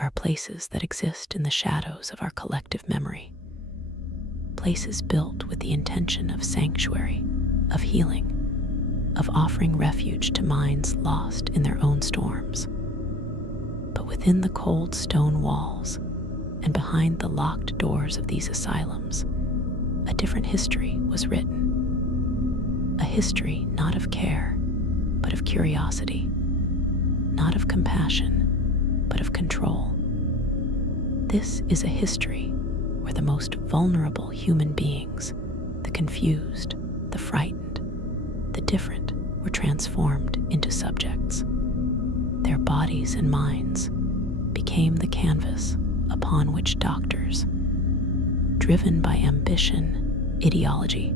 There are places that exist in the shadows of our collective memory, places built with the intention of sanctuary, of healing, of offering refuge to minds lost in their own storms. But within the cold stone walls and behind the locked doors of these asylums, a different history was written. A history not of care, but of curiosity, not of compassion, but of control. This is a history where the most vulnerable human beings, the confused, the frightened, the different, were transformed into subjects. Their bodies and minds became the canvas upon which doctors, driven by ambition, ideology,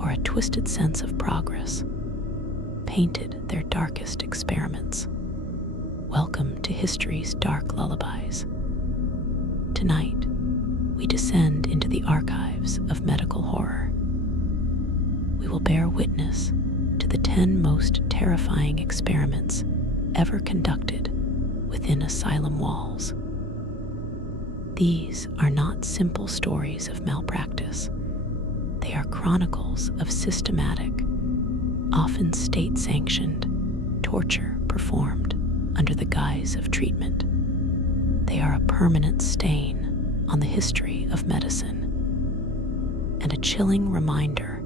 or a twisted sense of progress, painted their darkest experiments. Welcome to history's dark lullabies. Tonight, we descend into the archives of medical horror. We will bear witness to the 10 most terrifying experiments ever conducted within asylum walls. These are not simple stories of malpractice. They are chronicles of systematic, often state-sanctioned, torture performed under the guise of treatment. They are a permanent stain on the history of medicine and a chilling reminder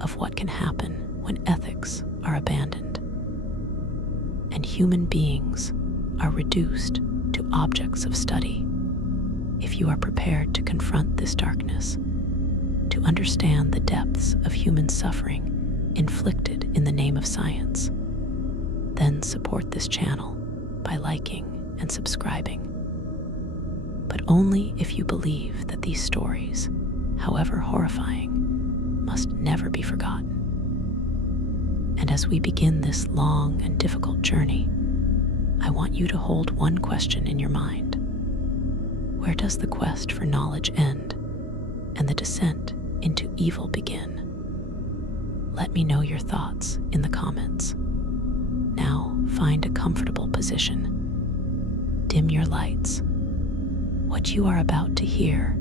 of what can happen when ethics are abandoned and human beings are reduced to objects of study. If you are prepared to confront this darkness, to understand the depths of human suffering inflicted in the name of science, then support this channel by liking and subscribing. But only if you believe that these stories, however horrifying, must never be forgotten. And as we begin this long and difficult journey, I want you to hold one question in your mind. Where does the quest for knowledge end and the descent into evil begin? Let me know your thoughts in the comments. Now find a comfortable position. Dim your lights. What you are about to hear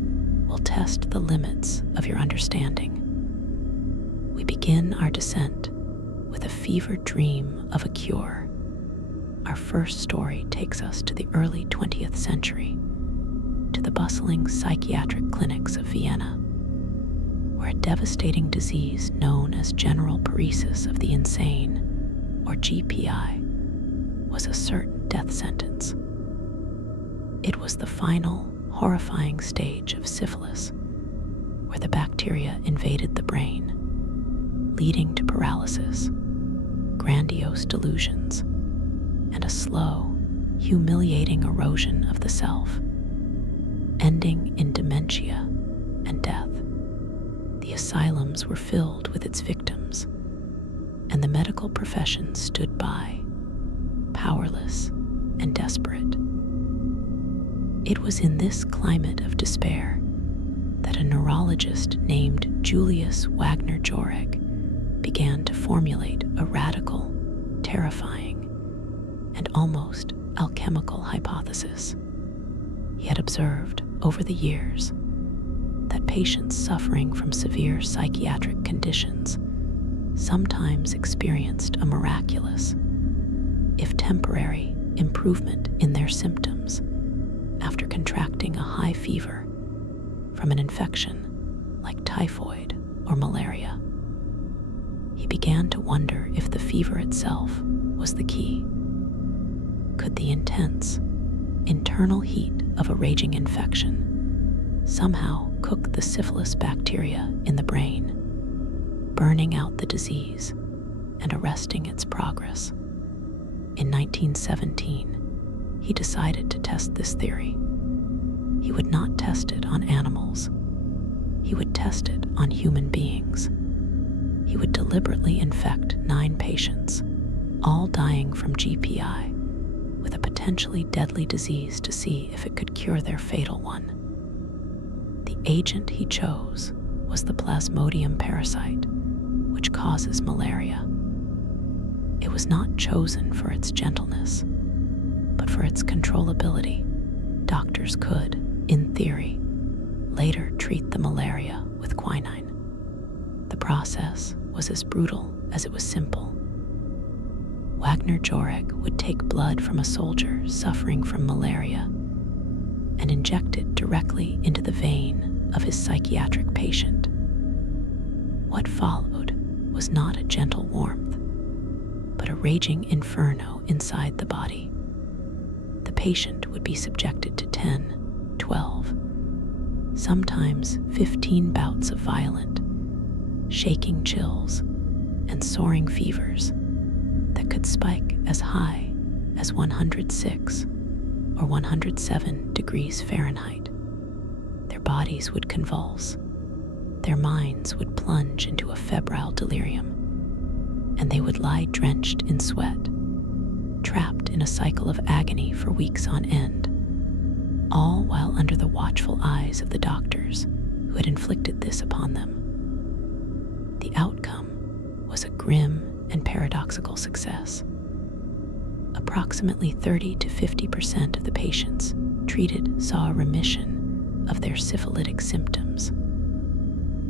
will test the limits of your understanding. We begin our descent with a fevered dream of a cure. Our first story takes us to the early 20th century, to the bustling psychiatric clinics of Vienna, where a devastating disease known as general paresis of the insane, or GPI, was a certain death sentence. It was the final, horrifying stage of syphilis, where the bacteria invaded the brain, leading to paralysis, grandiose delusions, and a slow, humiliating erosion of the self, ending in dementia and death. The asylums were filled with its victims, and the medical profession stood by, powerless and desperate. It was in this climate of despair that a neurologist named Julius Wagner-Jauregg began to formulate a radical, terrifying, and almost alchemical hypothesis. He had observed over the years that patients suffering from severe psychiatric conditions sometimes experienced a miraculous, if temporary, improvement in their symptoms after contracting a high fever from an infection like typhoid or malaria. He began to wonder if the fever itself was the key. Could the intense, internal heat of a raging infection somehow cook the syphilis bacteria in the brain, burning out the disease and arresting its progress? In 1917, he decided to test this theory. He would not test it on animals. He would test it on human beings. He would deliberately infect 9 patients, all dying from GPI, with a potentially deadly disease to see if it could cure their fatal one. The agent he chose was the Plasmodium parasite, which causes malaria. It was not chosen for its gentleness, but for its controllability. doctors could, in theory, later treat the malaria with quinine. The process was as brutal as it was simple. Wagner-Jauregg would take blood from a soldier suffering from malaria and inject it directly into the vein of his psychiatric patient. What followed was not a gentle warmth, but a raging inferno inside the body. The patient would be subjected to 10, 12, sometimes 15 bouts of violent, shaking chills and soaring fevers that could spike as high as 106 or 107 degrees Fahrenheit. Their bodies would convulse, their minds would plunge into a febrile delirium, and they would lie drenched in sweat, trapped in a cycle of agony for weeks on end, all while under the watchful eyes of the doctors who had inflicted this upon them. The outcome was a grim and paradoxical success. Approximately 30 to 50% of the patients treated saw a remission of their syphilitic symptoms.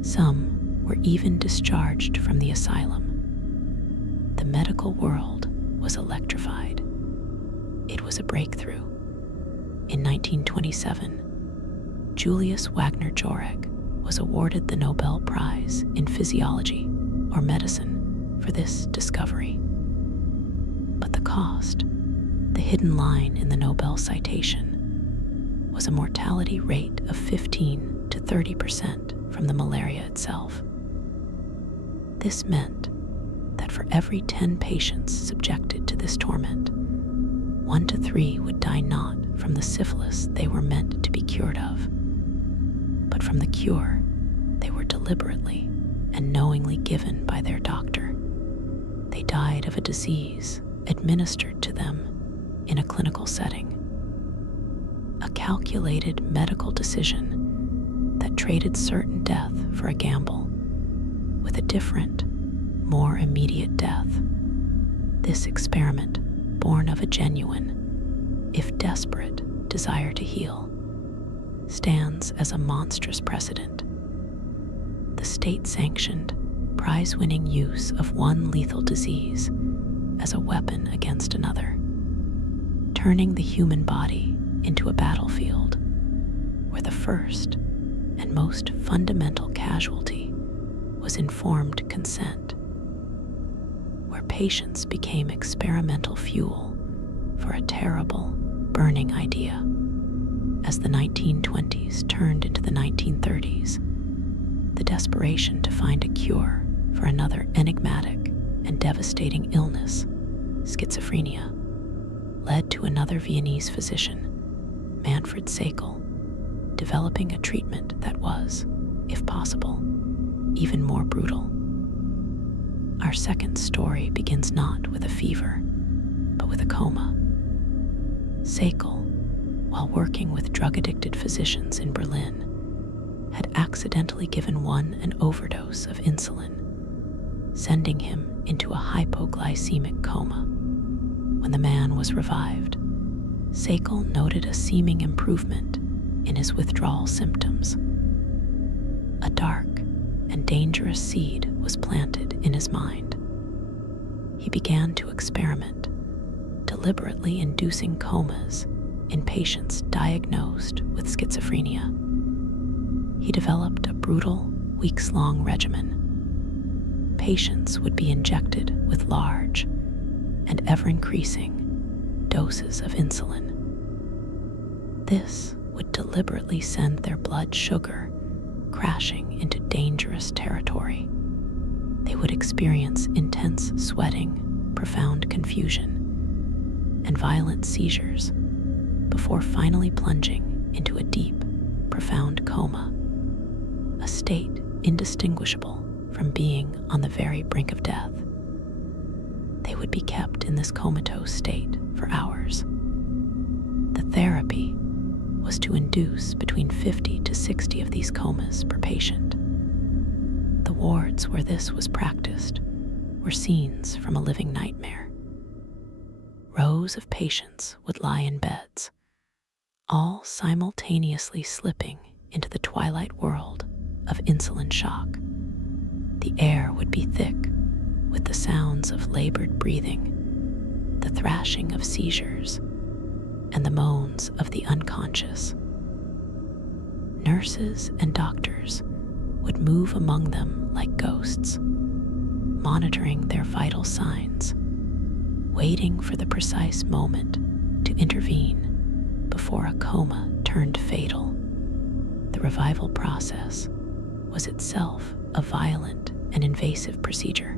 Some were even discharged from the asylum. The medical world was electrified. It was a breakthrough. In 1927, Julius Wagner-Jauregg was awarded the Nobel Prize in Physiology or Medicine for this discovery. But the cost, the hidden line in the Nobel citation, was a mortality rate of 15 to 30% from the malaria itself. This meant that for every 10 patients subjected to this torment, 1 to 3 would die not from the syphilis they were meant to be cured of, but from the cure they were deliberately and knowingly given by their doctor. They died of a disease administered to them in a clinical setting. A calculated medical decision that traded certain death for a gamble with a different, more immediate death. This experiment, born of a genuine, if desperate, desire to heal, stands as a monstrous precedent. The state-sanctioned, prize-winning use of one lethal disease as a weapon against another, turning the human body into a battlefield where the first and most fundamental casualty was informed consent, where patients became experimental fuel for a terrible, burning idea. As the 1920s turned into the 1930s, the desperation to find a cure for another enigmatic and devastating illness, schizophrenia, led to another Viennese physician, Manfred Sakel, developing a treatment that was, if possible, even more brutal. Our second story begins not with a fever, but with a coma. Sakel, while working with drug-addicted physicians in Berlin, had accidentally given one an overdose of insulin, sending him into a hypoglycemic coma. When the man was revived, Sakel noted a seeming improvement in his withdrawal symptoms. A dark and dangerous seed was planted in his mind. He began to experiment, deliberately inducing comas in patients diagnosed with schizophrenia. He developed a brutal, weeks-long regimen. Patients would be injected with large and ever-increasing doses of insulin. This would deliberately send their blood sugar crashing into dangerous territory. They would experience intense sweating, profound confusion, and violent seizures before finally plunging into a deep, profound coma, a state indistinguishable from being on the very brink of death. They would be kept in this comatose state for hours. The therapy was to induce between 50 to 60 of these comas per patient. The wards where this was practiced were scenes from a living nightmare. Rows of patients would lie in beds, all simultaneously slipping into the twilight world of insulin shock. The air would be thick with the sounds of labored breathing, the thrashing of seizures, and the moans of the unconscious. Nurses and doctors would move among them like ghosts, monitoring their vital signs, waiting for the precise moment to intervene before a coma turned fatal. The revival process was itself a violent and invasive procedure,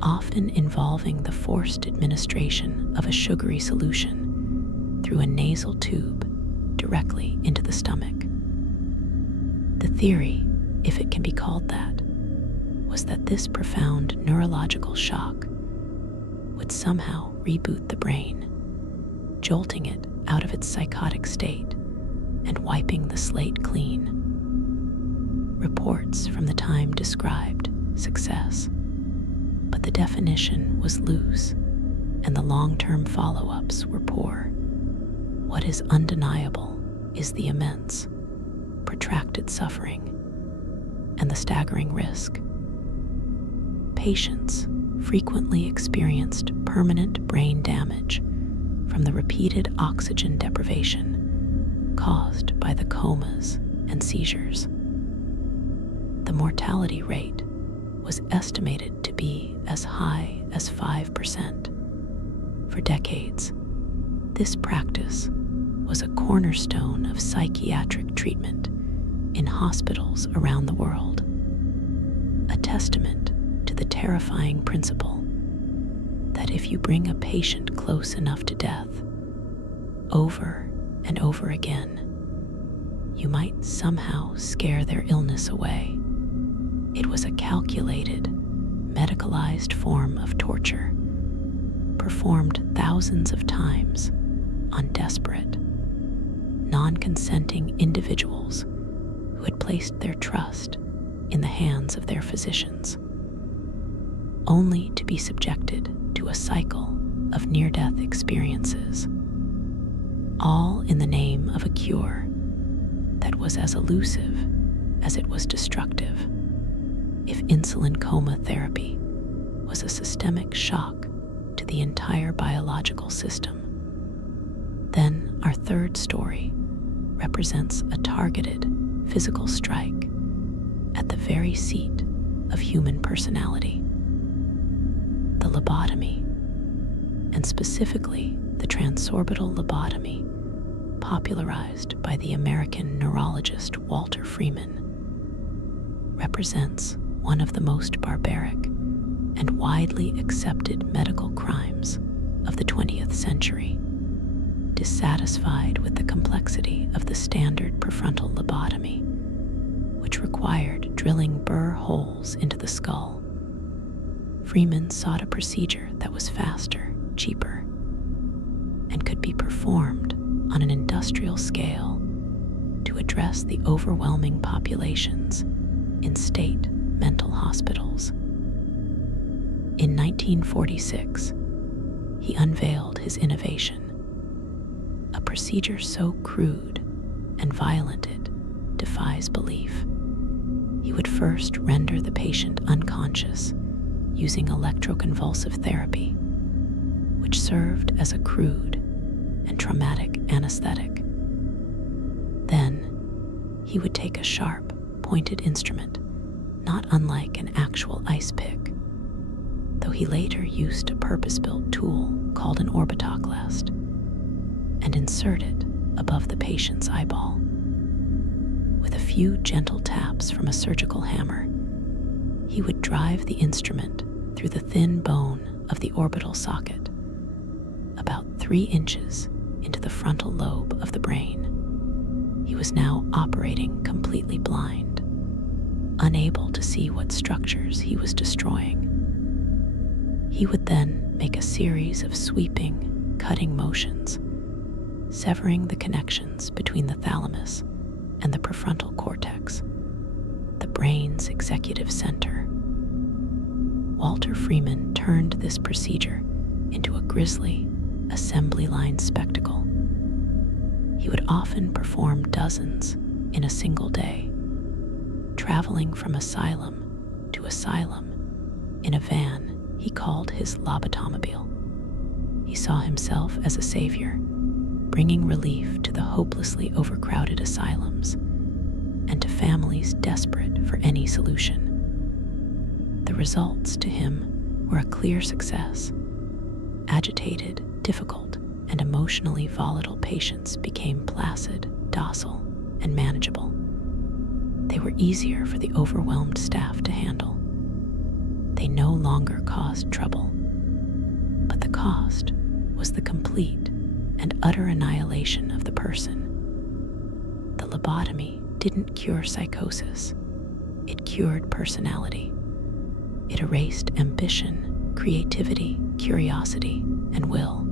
often involving the forced administration of a sugary solution through a nasal tube directly into the stomach. The theory, if it can be called that, was that this profound neurological shock would somehow reboot the brain, jolting it out of its psychotic state and wiping the slate clean. Reports from the time described success, but the definition was loose and the long-term follow-ups were poor. What is undeniable is the immense, protracted suffering and the staggering risk. Patients frequently experienced permanent brain damage from the repeated oxygen deprivation caused by the comas and seizures. The mortality rate was estimated to be as high as 5%. For decades, this practice was a cornerstone of psychiatric treatment in hospitals around the world, a testament to the terrifying principle that if you bring a patient close enough to death, over and over again, you might somehow scare their illness away. It was a calculated, medicalized form of torture, performed thousands of times on desperate, non-consenting individuals who had placed their trust in the hands of their physicians, only to be subjected to a cycle of near-death experiences, all in the name of a cure that was as elusive as it was destructive. If insulin coma therapy was a systemic shock to the entire biological system, then our third story represents a targeted physical strike at the very seat of human personality. The lobotomy, and specifically the transorbital lobotomy, popularized by the American neurologist Walter Freeman, represents one of the most barbaric and widely accepted medical crimes of the 20th century. Dissatisfied with the complexity of the standard prefrontal lobotomy, which required drilling burr holes into the skull, Freeman sought a procedure that was faster, cheaper, and could be performed on an industrial scale to address the overwhelming populations in state mental hospitals. In 1946, he unveiled his innovation, a procedure so crude and violent it defies belief. He would first render the patient unconscious using electroconvulsive therapy, which served as a crude and traumatic anesthetic. Then, he would take a sharp, pointed instrument, not unlike an actual ice pick, though he later used a purpose-built tool called an orbitoclast, and insert it above the patient's eyeball. With a few gentle taps from a surgical hammer, he would drive the instrument through the thin bone of the orbital socket, about 3 inches into the frontal lobe of the brain. He was now operating completely blind, unable to see what structures he was destroying. He would then make a series of sweeping, cutting motions, severing the connections between the thalamus and the prefrontal cortex, the brain's executive center. Walter Freeman turned this procedure into a grisly, assembly line spectacle. He would often perform dozens in a single day, traveling from asylum to asylum in a van he called his lobotomobile. He saw himself as a savior, bringing relief to the hopelessly overcrowded asylums and to families desperate for any solution. The results to him were a clear success. Agitated, difficult, and emotionally volatile patients became placid, docile, and manageable. They were easier for the overwhelmed staff to handle. They no longer caused trouble, but the cost was the complete and utter annihilation of the person. The lobotomy didn't cure psychosis, it cured personality. It erased ambition, creativity, curiosity, and will.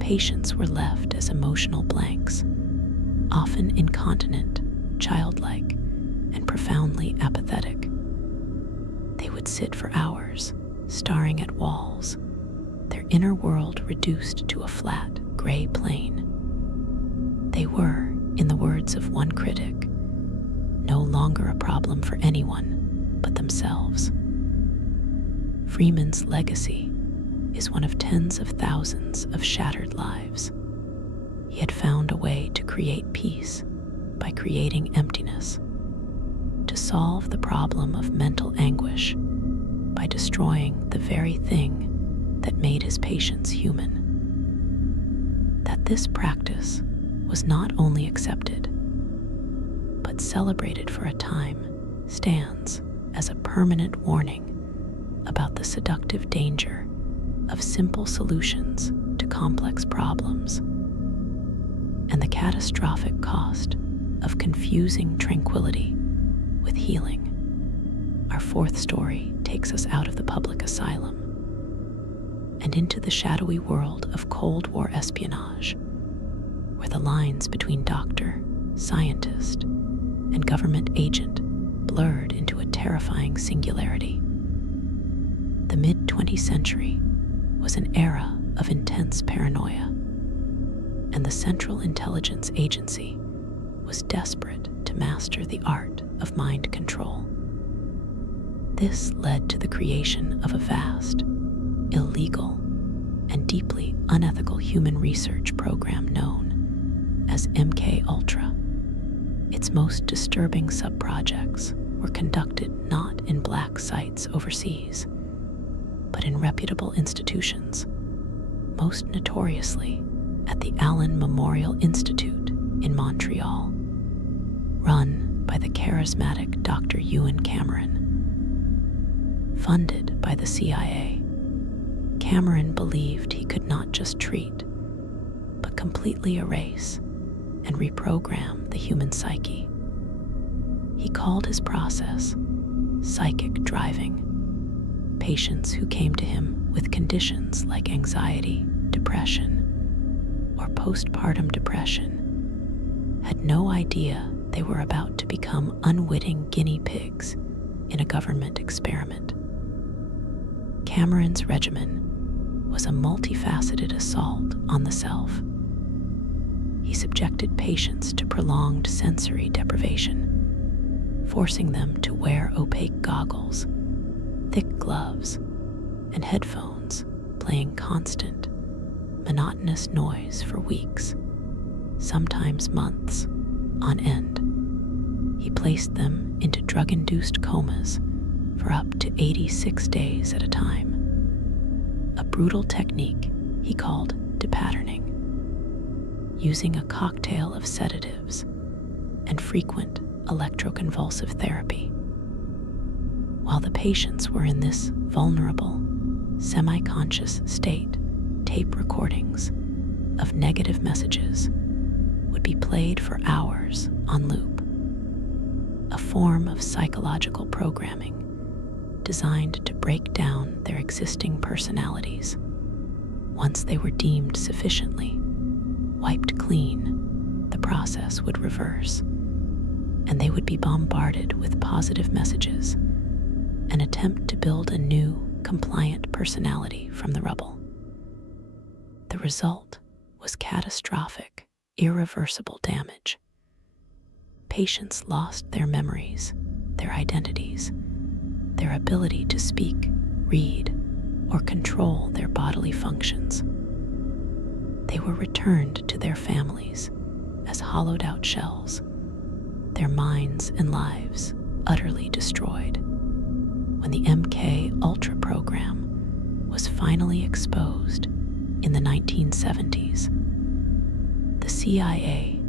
Patients were left as emotional blanks, often incontinent, childlike, and profoundly apathetic. They would sit for hours, staring at walls, their inner world reduced to a flat, gray plane. They were, in the words of one critic, no longer a problem for anyone but themselves. Freeman's legacy is one of tens of thousands of shattered lives. He had found a way to create peace by creating emptiness, to solve the problem of mental anguish by destroying the very thing that made his patients human. That this practice was not only accepted, but celebrated for a time, stands as a permanent warning about the seductive danger of simple solutions to complex problems and the catastrophic cost of confusing tranquility with healing. Our fourth story takes us out of the public asylum and into the shadowy world of Cold War espionage, where the lines between doctor, scientist, and government agent blurred into a terrifying singularity. The mid-20th century was an era of intense paranoia, and the Central Intelligence Agency was desperate to master the art of mind control. This led to the creation of a vast, illegal, and deeply unethical human research program known as MK-Ultra. Its most disturbing sub-projects were conducted not in black sites overseas, but in reputable institutions, most notoriously at the Allen Memorial Institute in Montreal, run by the charismatic Dr. Ewan Cameron. Funded by the CIA, Cameron believed he could not just treat, but completely erase and reprogram the human psyche. He called his process psychic driving. Patients who came to him with conditions like anxiety, depression, or postpartum depression had no idea they were about to become unwitting guinea pigs in a government experiment. Cameron's regimen was a multifaceted assault on the self. He subjected patients to prolonged sensory deprivation, forcing them to wear opaque goggles, thick gloves, and headphones, playing constant, monotonous noise for weeks, sometimes months, on end. He placed them into drug-induced comas for up to 86 days at a time, a brutal technique he called depatterning, using a cocktail of sedatives and frequent electroconvulsive therapy. While the patients were in this vulnerable, semi-conscious state, tape recordings of negative messages would be played for hours on loop, a form of psychological programming designed to break down their existing personalities. Once they were deemed sufficiently wiped clean, the process would reverse, and they would be bombarded with positive messages, an attempt to build a new, compliant personality from the rubble. The result was catastrophic, irreversible damage. Patients lost their memories, their identities, their ability to speak, read, or control their bodily functions. They were returned to their families as hollowed-out shells, their minds and lives utterly destroyed. When the MK Ultra program was finally exposed in the 1970s, the CIA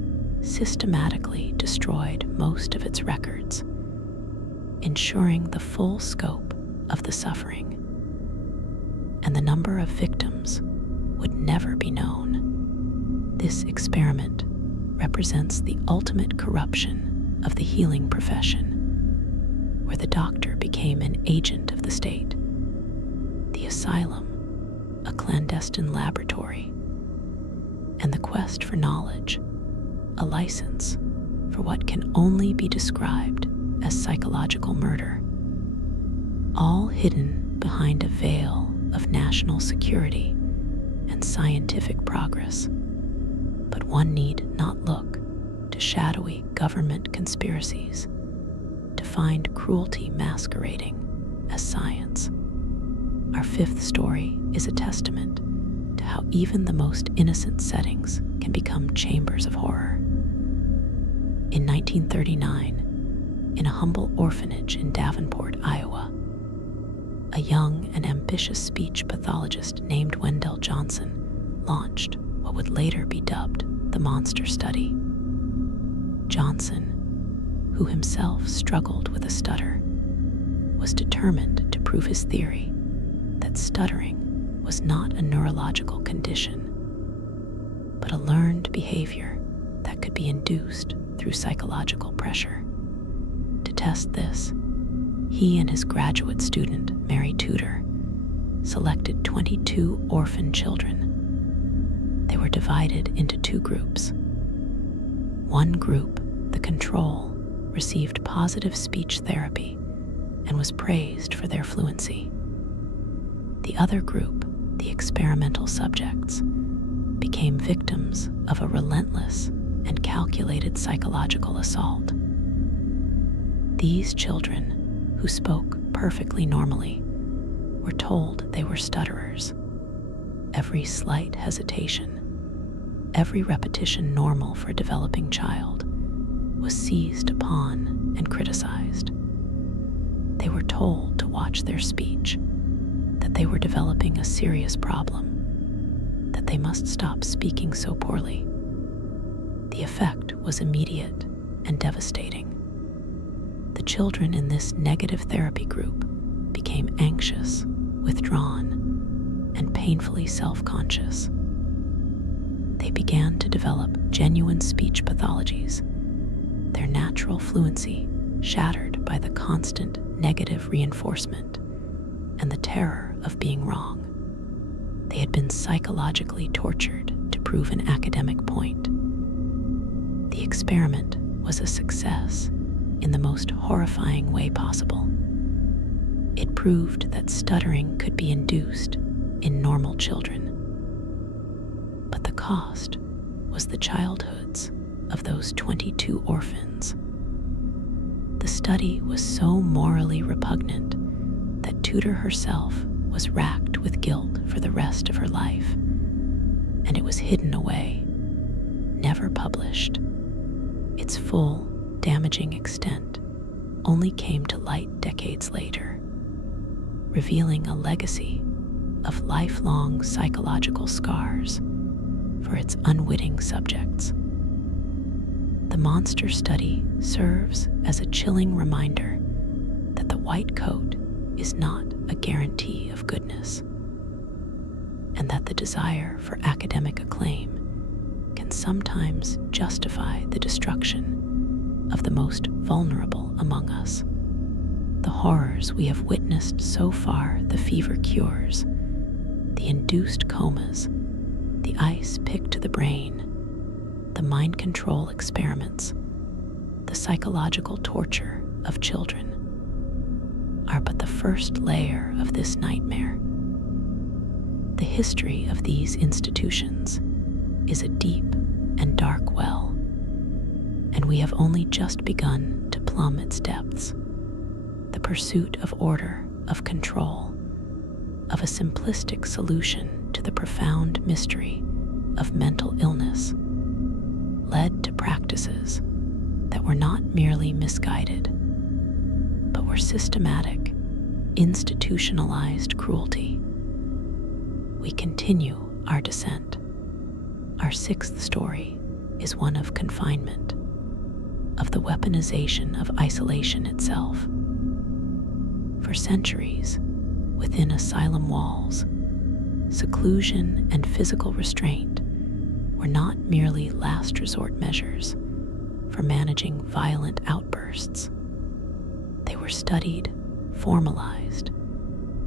systematically destroyed most of its records, ensuring the full scope of the suffering, and the number of victims would never be known. This experiment represents the ultimate corruption of the healing profession, where the doctor became an agent of the state. The asylum, a clandestine laboratory, and the quest for knowledge, a license for what can only be described as psychological murder, all hidden behind a veil of national security and scientific progress. But one need not look to shadowy government conspiracies to find cruelty masquerading as science. Our fifth story is a testament to how even the most innocent settings can become chambers of horror. In 1939, in a humble orphanage in Davenport, Iowa, a young and ambitious speech pathologist named Wendell Johnson launched what would later be dubbed the Monster Study. Johnson, who himself struggled with a stutter, was determined to prove his theory that stuttering was not a neurological condition, but a learned behavior that could be induced through psychological pressure. To test this, he and his graduate student, Mary Tudor, selected 22 orphan children. They were divided into two groups. One group, the control, received positive speech therapy and was praised for their fluency. The other group, the experimental subjects, became victims of a relentless and calculated psychological assault. These children, who spoke perfectly normally, were told they were stutterers. Every slight hesitation, every repetition normal for a developing child, was seized upon and criticized. They were told to watch their speech, that they were developing a serious problem, that they must stop speaking so poorly. The effect was immediate and devastating. The children in this negative therapy group became anxious, withdrawn, and painfully self-conscious. They began to develop genuine speech pathologies, their natural fluency shattered by the constant negative reinforcement and the terror of being wrong. They had been psychologically tortured to prove an academic point. The experiment was a success in the most horrifying way possible. It proved that stuttering could be induced in normal children. But the cost was the childhoods of those 22 orphans. The study was so morally repugnant that Tudor herself was racked with guilt for the rest of her life, and it was hidden away, never published. Its full, damaging extent only came to light decades later, revealing a legacy of lifelong psychological scars for its unwitting subjects. The Monster Study serves as a chilling reminder that the white coat is not a guarantee of goodness, and that the desire for academic acclaim can sometimes justify the destruction of the most vulnerable among us. The horrors we have witnessed so far, the fever cures, the induced comas, the ice picked to the brain, the mind control experiments, the psychological torture of children, are but the first layer of this nightmare. The history of these institutions is a deep and dark we have only just begun to plumb its depths. The pursuit of order, of control, of a simplistic solution to the profound mystery of mental illness led to practices that were not merely misguided, but were systematic, institutionalized cruelty. We continue our descent. Our sixth story is one of confinement, of the weaponization of isolation itself. For centuries, within asylum walls, seclusion and physical restraint were not merely last resort measures for managing violent outbursts. They were studied, formalized,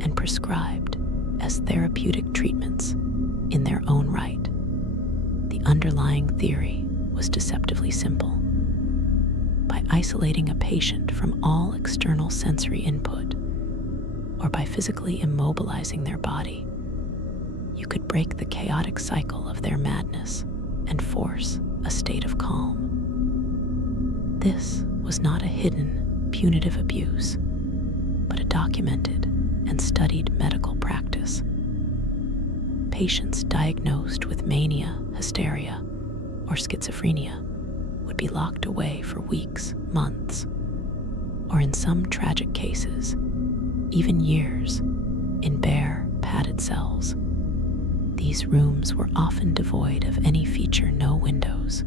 and prescribed as therapeutic treatments in their own right. The underlying theory was deceptively simple. By isolating a patient from all external sensory input, or by physically immobilizing their body, you could break the chaotic cycle of their madness and force a state of calm. This was not a hidden, punitive abuse, but a documented and studied medical practice. Patients diagnosed with mania, hysteria, or schizophrenia would be locked away for weeks, months, or in some tragic cases, even years, in bare, padded cells. These rooms were often devoid of any feature: no windows,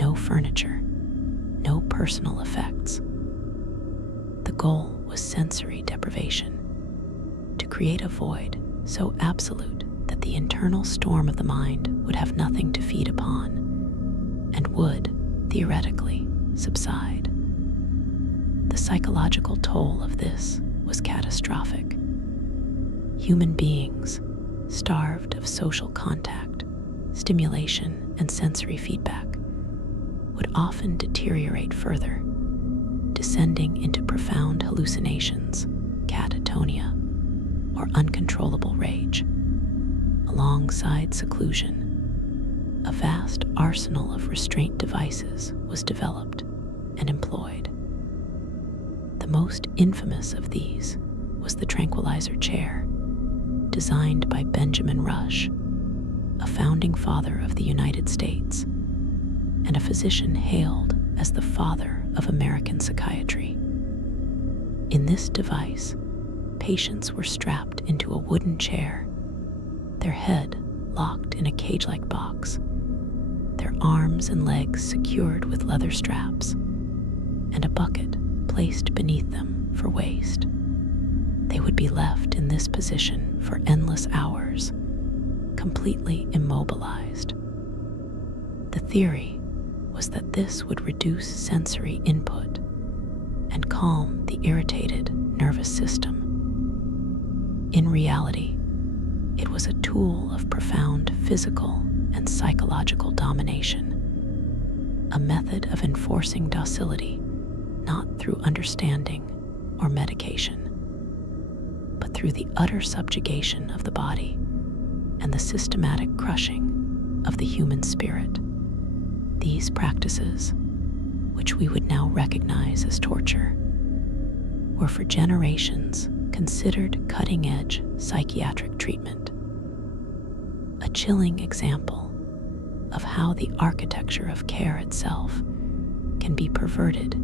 no furniture, no personal effects. The goal was sensory deprivation, to create a void so absolute that the internal storm of the mind would have nothing to feed upon, and would, theoretically, subside. The psychological toll of this was catastrophic. Human beings, starved of social contact, stimulation, and sensory feedback, would often deteriorate further, descending into profound hallucinations, catatonia, or uncontrollable rage. Alongside seclusion, a vast arsenal of restraint devices was developed and employed. The most infamous of these was the tranquilizer chair, designed by Benjamin Rush, a founding father of the United States, and a physician hailed as the father of American psychiatry. In this device, patients were strapped into a wooden chair, their head locked in a cage-like box, their arms and legs secured with leather straps, and a bucket placed beneath them for waste. They would be left in this position for endless hours, completely immobilized. The theory was that this would reduce sensory input and calm the irritated nervous system. In reality, it was a tool of profound physical and psychological domination, a method of enforcing docility not through understanding or medication, but through the utter subjugation of the body and the systematic crushing of the human spirit. These practices, which we would now recognize as torture, were for generations considered cutting-edge psychiatric treatment. A chilling example of how the architecture of care itself can be perverted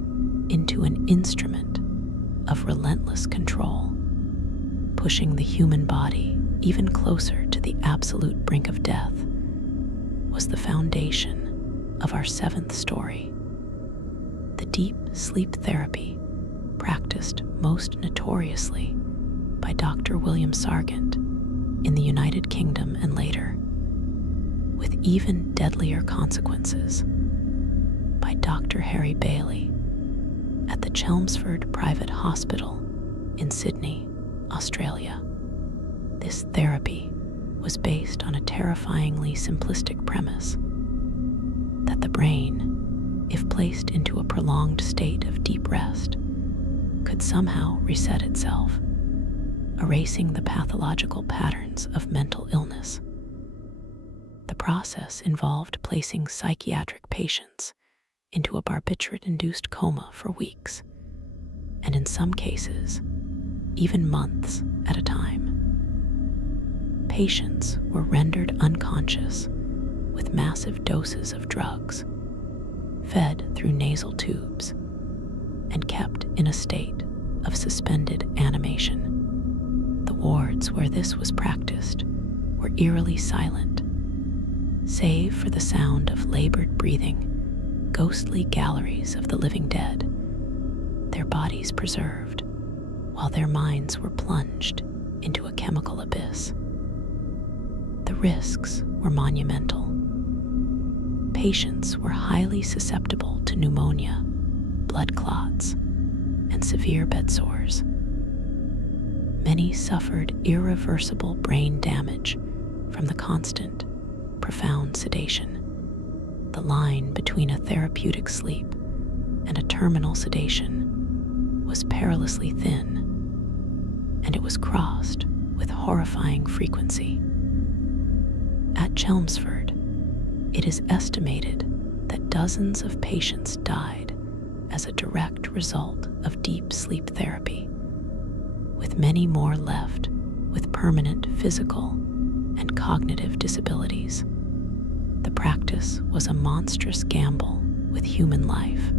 into an instrument of relentless control, pushing the human body even closer to the absolute brink of death, was the foundation of our seventh story. The deep sleep therapy practiced most notoriously by Dr. William Sargent in the United Kingdom and later, with even deadlier consequences, by Dr. Harry Bailey at the Chelmsford Private Hospital in Sydney, Australia. This therapy was based on a terrifyingly simplistic premise that the brain, if placed into a prolonged state of deep rest, could somehow reset itself, erasing the pathological patterns of mental illness. The process involved placing psychiatric patients into a barbiturate-induced coma for weeks, and in some cases, even months at a time. Patients were rendered unconscious with massive doses of drugs, fed through nasal tubes, and kept in a state of suspended animation. The wards where this was practiced were eerily silent, save for the sound of labored breathing, ghostly galleries of the living dead, their bodies preserved, while their minds were plunged into a chemical abyss. The risks were monumental. Patients were highly susceptible to pneumonia, blood clots, and severe bed sores. Many suffered irreversible brain damage from the constant, profound sedation. The line between a therapeutic sleep and a terminal sedation was perilously thin, and it was crossed with horrifying frequency. At Chelmsford, it is estimated that dozens of patients died as a direct result of deep sleep therapy, with many more left with permanent physical and cognitive disabilities. The practice was a monstrous gamble with human life,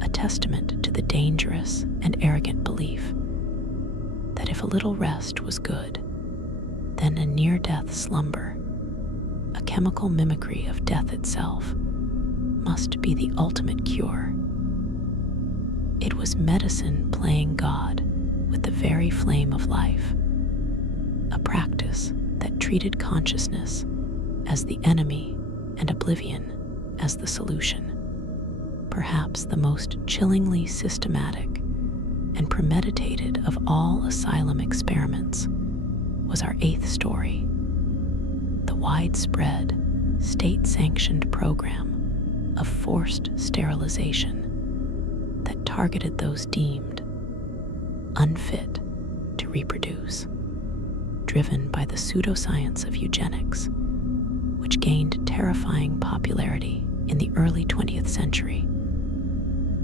a testament to the dangerous and arrogant belief that if a little rest was good, then a near-death slumber, a chemical mimicry of death itself, must be the ultimate cure. It was medicine playing God with the very flame of life, a practice that treated consciousness as the enemy and oblivion as the solution. Perhaps the most chillingly systematic and premeditated of all asylum experiments was our 8th story, the widespread, state-sanctioned program of forced sterilization that targeted those deemed unfit to reproduce, driven by the pseudoscience of eugenics, which gained terrifying popularity in the early 20th century.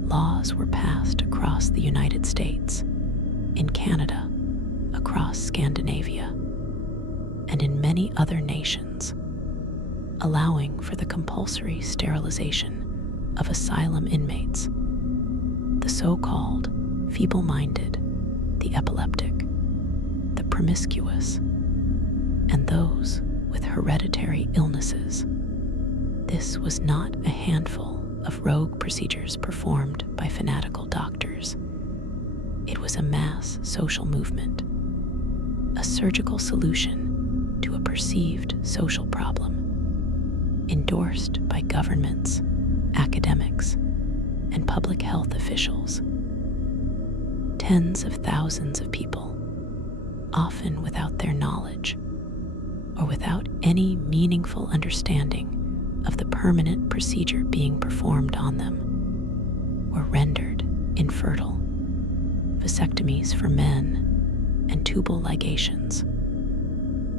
Laws were passed across the United States, in Canada, across Scandinavia, and in many other nations, allowing for the compulsory sterilization of asylum inmates, the so-called feeble-minded, the epileptic, the promiscuous, and those with hereditary illnesses. This was not a handful of rogue procedures performed by fanatical doctors. It was a mass social movement, a surgical solution to a perceived social problem, endorsed by governments, academics, and public health officials. Tens of thousands of people, often without their knowledge or without any meaningful understanding of the permanent procedure being performed on them, were rendered infertile. Vasectomies for men and tubal ligations,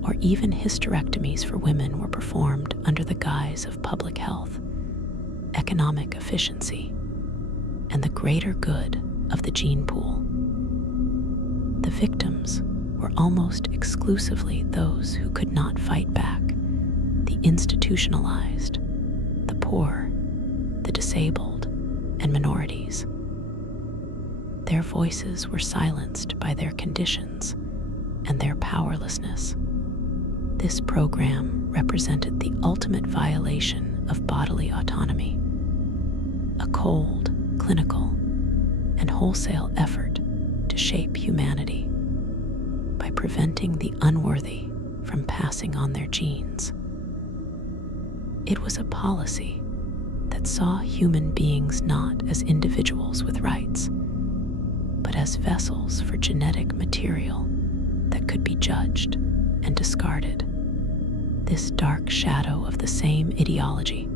or even hysterectomies for women, were performed under the guise of public health, economic efficiency, and the greater good of the gene pool. The victims were almost exclusively those who could not fight back, the institutionalized, the poor, the disabled, and minorities. Their voices were silenced by their conditions and their powerlessness. This program represented the ultimate violation of bodily autonomy, a cold, clinical, and wholesale effort to shape humanity by preventing the unworthy from passing on their genes. It was a policy that saw human beings not as individuals with rights, but as vessels for genetic material that could be judged and discarded. This dark shadow of the same ideology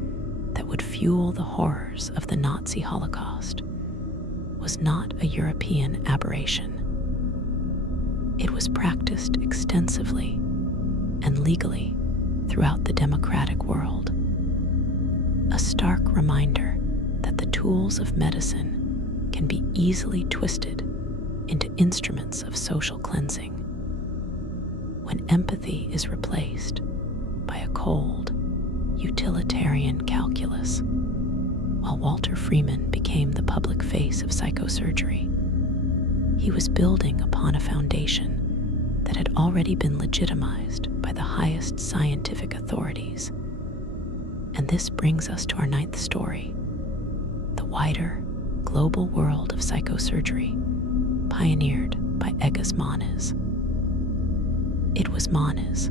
that would fuel the horrors of the Nazi Holocaust was not a European aberration. It was practiced extensively and legally throughout the democratic world, a stark reminder the tools of medicine can be easily twisted into instruments of social cleansing. When empathy is replaced by a cold, utilitarian calculus, while Walter Freeman became the public face of psychosurgery, he was building upon a foundation that had already been legitimized by the highest scientific authorities. And this brings us to our ninth story, the wider, global world of psychosurgery, pioneered by Egas Moniz. It was Moniz,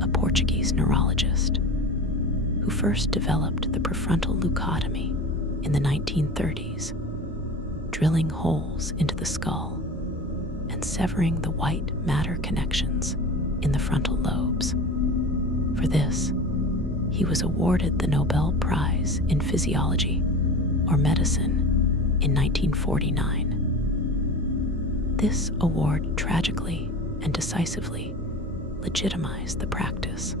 a Portuguese neurologist, who first developed the prefrontal leucotomy in the 1930s, drilling holes into the skull and severing the white matter connections in the frontal lobes. For this, he was awarded the Nobel Prize in Physiology or Medicine in 1949. This award tragically and decisively legitimized the practice,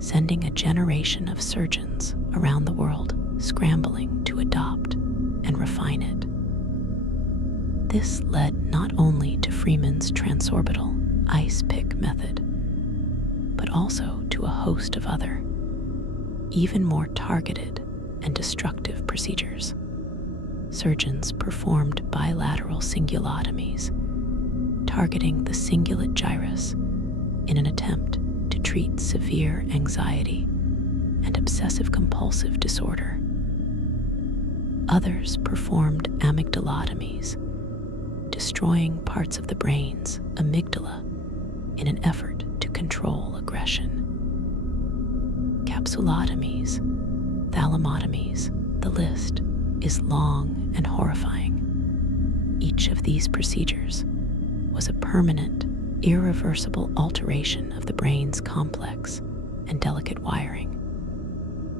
sending a generation of surgeons around the world scrambling to adopt and refine it. This led not only to Freeman's transorbital ice pick method, but also to a host of other, even more targeted and destructive procedures. Surgeons performed bilateral cingulotomies, targeting the cingulate gyrus in an attempt to treat severe anxiety and obsessive-compulsive disorder. Others performed amygdalotomies, destroying parts of the brain's amygdala in an effort to control aggression. Capsulotomies, thalamotomies, the list is long and horrifying. Each of these procedures was a permanent, irreversible alteration of the brain's complex and delicate wiring,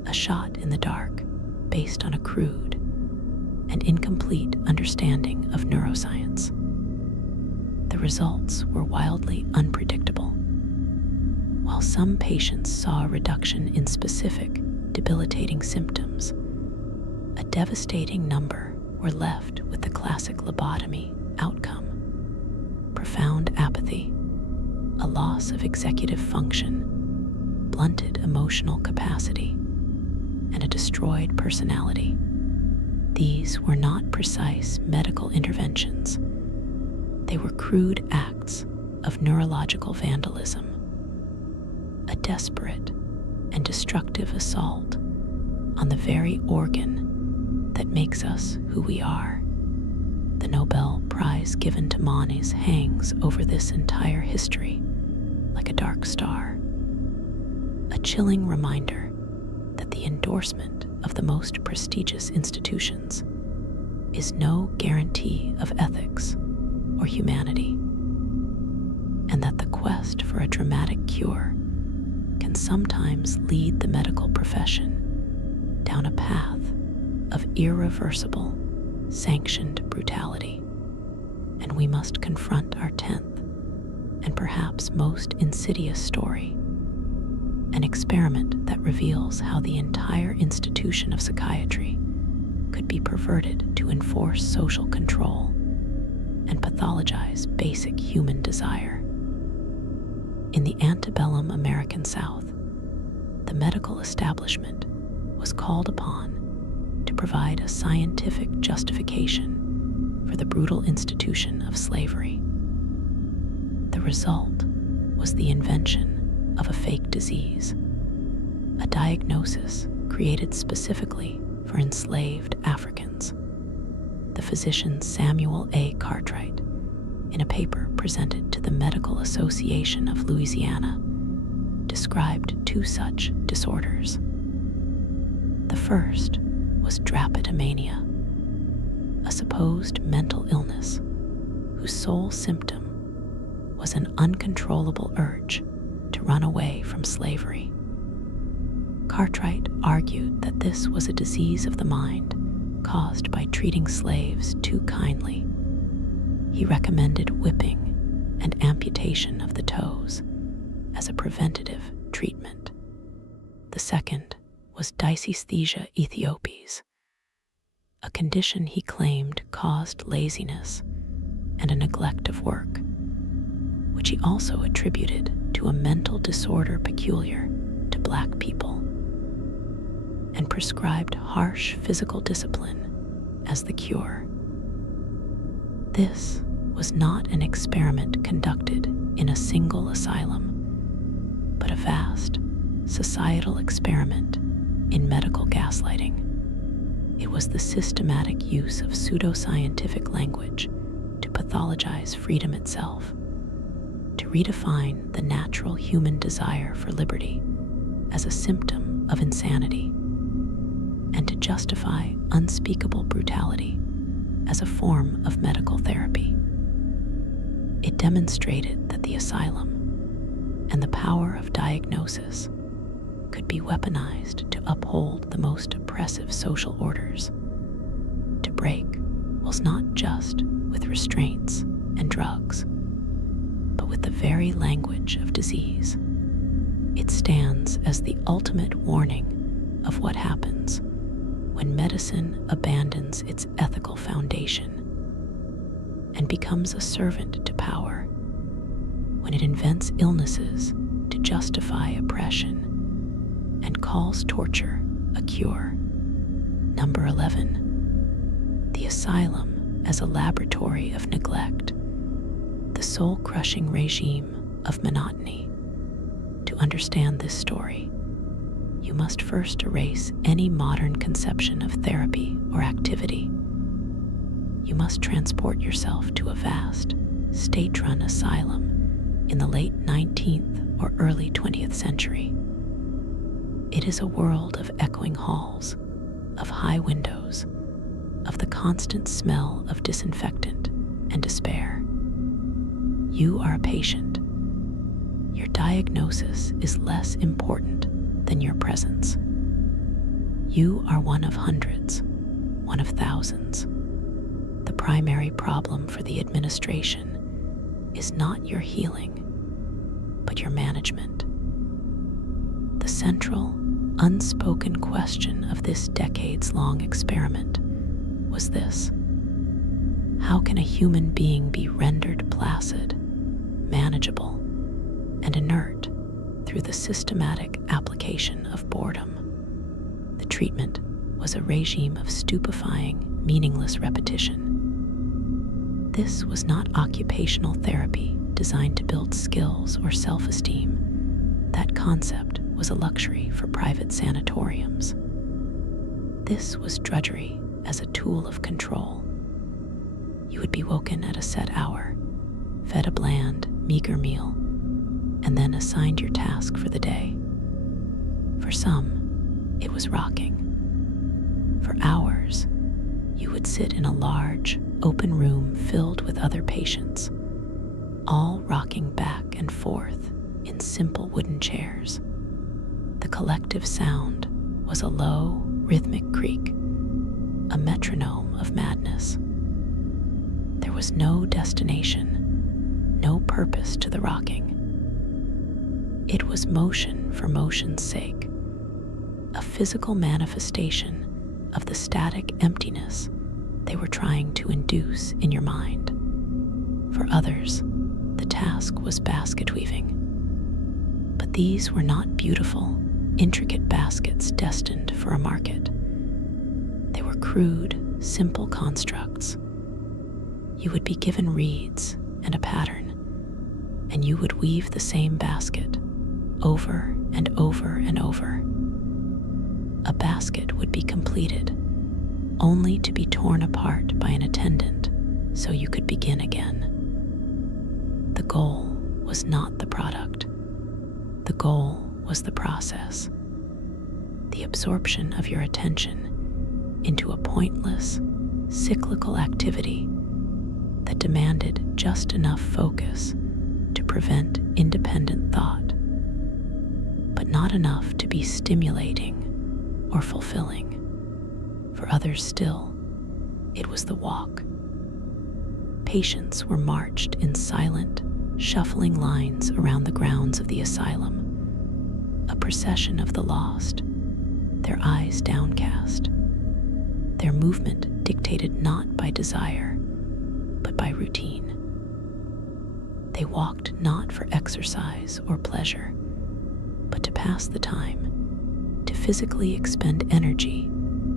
a shot in the dark based on a crude and incomplete understanding of neuroscience. The results were wildly unpredictable. While some patients saw a reduction in specific, debilitating symptoms, a devastating number were left with the classic lobotomy outcome: profound apathy, a loss of executive function, blunted emotional capacity, and a destroyed personality. These were not precise medical interventions. They were crude acts of neurological vandalism, a desperate and destructive assault on the very organ that makes us who we are. The Nobel Prize given to Moniz hangs over this entire history like a dark star, a chilling reminder that the endorsement of the most prestigious institutions is no guarantee of ethics or humanity, and that the quest for a dramatic cure can sometimes lead the medical profession down a path of irreversible, sanctioned brutality. And we must confront our 10th and perhaps most insidious story, an experiment that reveals how the entire institution of psychiatry could be perverted to enforce social control and pathologize basic human desire. In the antebellum American South, the medical establishment was called upon to provide a scientific justification for the brutal institution of slavery. The result was the invention of a fake disease, a diagnosis created specifically for enslaved Africans. The physician Samuel A. Cartwright, in a paper presented to the Medical Association of Louisiana, described two such disorders. The first was drapetomania, a supposed mental illness whose sole symptom was an uncontrollable urge to run away from slavery. Cartwright argued that this was a disease of the mind caused by treating slaves too kindly. He recommended whipping and amputation of the toes as a preventative treatment. The second was dysesthesia Ethiopes, a condition he claimed caused laziness and a neglect of work, which he also attributed to a mental disorder peculiar to Black people, and prescribed harsh physical discipline as the cure. This was not an experiment conducted in a single asylum, but a vast societal experiment in medical gaslighting. It was the systematic use of pseudoscientific language to pathologize freedom itself, to redefine the natural human desire for liberty as a symptom of insanity, and to justify unspeakable brutality as a form of medical therapy. It demonstrated that the asylum and the power of diagnosis could be weaponized to uphold the most oppressive social orders. To break was not just with restraints and drugs, but with the very language of disease. It stands as the ultimate warning of what happens when medicine abandons its ethical foundation and becomes a servant to power, when it invents illnesses to justify oppression and calls torture a cure. Number 11, the asylum as a laboratory of neglect, the soul-crushing regime of monotony. To understand this story, you must first erase any modern conception of therapy or activity. You must transport yourself to a vast, state-run asylum in the late 19th or early 20th century. It is a world of echoing halls, of high windows, of the constant smell of disinfectant and despair. You are a patient. Your diagnosis is less important than your presence. You are one of hundreds, one of thousands. The primary problem for the administration is not your healing, but your management. The central, unspoken question of this decades-long experiment was this: how can a human being be rendered placid, manageable, and inert through the systematic application of boredom? The treatment was a regime of stupefying, meaningless repetition. This was not occupational therapy designed to build skills or self-esteem. That concept was a luxury for private sanatoriums. This was drudgery as a tool of control. You would be woken at a set hour, fed a bland, meager meal, and then assigned your task for the day. For some, it was rocking. For hours, you would sit in a large, open room filled with other patients, all rocking back and forth in simple wooden chairs. The collective sound was a low, rhythmic creak, a metronome of madness. There was no destination, no purpose to the rocking. It was motion for motion's sake, a physical manifestation of the static emptiness they were trying to induce in your mind. For others, the task was basket weaving. But these were not beautiful, intricate baskets destined for a market. They were crude, simple constructs. You would be given reeds and a pattern, and you would weave the same basket over and over and over. A basket would be completed, only to be torn apart by an attendant so you could begin again. The goal was not the product. The goal was the process, the absorption of your attention into a pointless, cyclical activity that demanded just enough focus to prevent independent thought, but not enough to be stimulating or fulfilling. For others still, it was the walk. Patients were marched in silent, shuffling lines around the grounds of the asylum, a procession of the lost, their eyes downcast, their movement dictated not by desire, but by routine. They walked not for exercise or pleasure, but to pass the time, to physically expend energy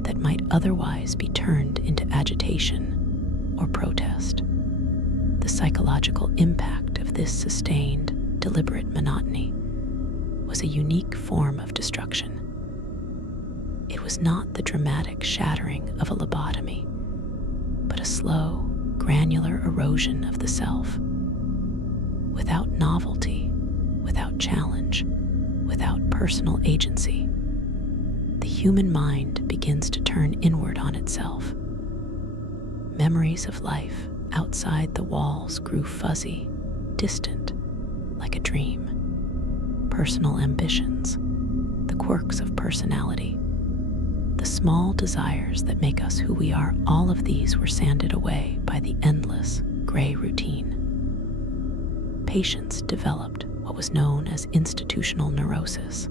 that might otherwise be turned into agitation or protest. The psychological impact of this sustained, deliberate monotony was a unique form of destruction. It was not the dramatic shattering of a lobotomy, but a slow, granular erosion of the self. Without novelty, without challenge, without personal agency, the human mind begins to turn inward on itself. Memories of life outside the walls grew fuzzy, distant, like a dream. Personal ambitions, the quirks of personality, the small desires that make us who we are, all of these were sanded away by the endless, gray routine. Patients developed what was known as institutional neurosis,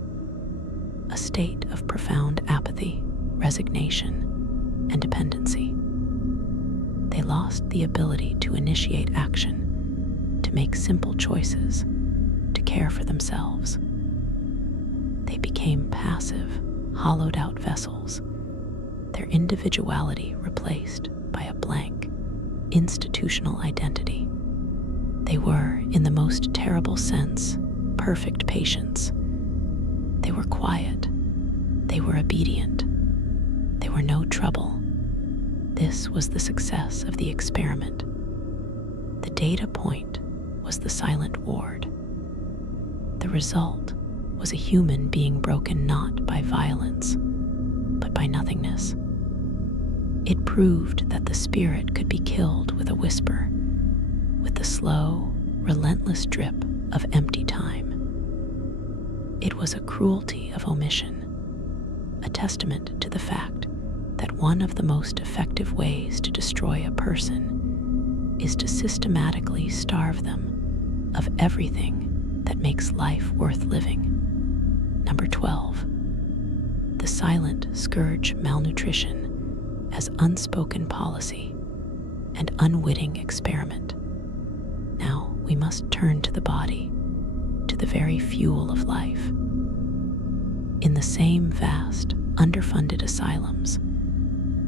a state of profound apathy, resignation, and dependency. They lost the ability to initiate action, to make simple choices, to care for themselves. They became passive, hollowed-out vessels, their individuality replaced by a blank, institutional identity. They were, in the most terrible sense, perfect patients. They were quiet. They were obedient. They were no trouble. This was the success of the experiment. The data point was the silent ward. The result was a human being broken not by violence, but by nothingness. It proved that the spirit could be killed with a whisper, with the slow, relentless drip of empty time. It was a cruelty of omission, a testament to the fact that one of the most effective ways to destroy a person is to systematically starve them of everything that makes life worth living. Number 12. The silent scourge malnutrition as unspoken policy and unwitting experiment. Now we must turn to the body, to the very fuel of life. In the same vast, underfunded asylums,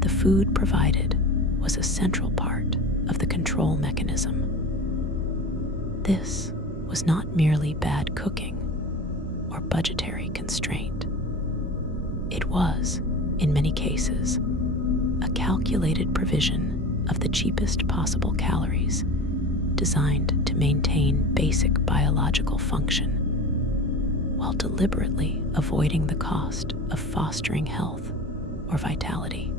the food provided was a central part of the control mechanism. This was not merely bad cooking or budgetary constraint. It was, in many cases, a calculated provision of the cheapest possible calories designed to maintain basic biological function while deliberately avoiding the cost of fostering health or vitality.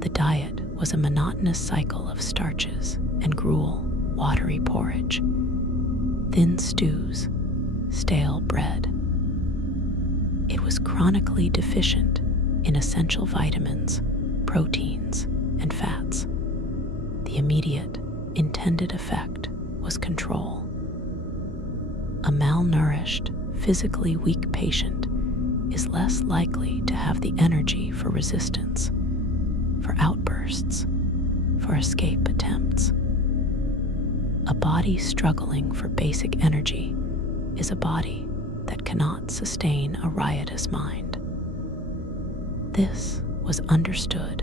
The diet was a monotonous cycle of starches and gruel, watery porridge, thin stews, stale bread. It was chronically deficient in essential vitamins, proteins, and fats. The immediate, intended effect was control. A malnourished, physically weak patient is less likely to have the energy for resistance, for outbursts, for escape attempts. A body struggling for basic energy is a body that cannot sustain a riotous mind. This was understood,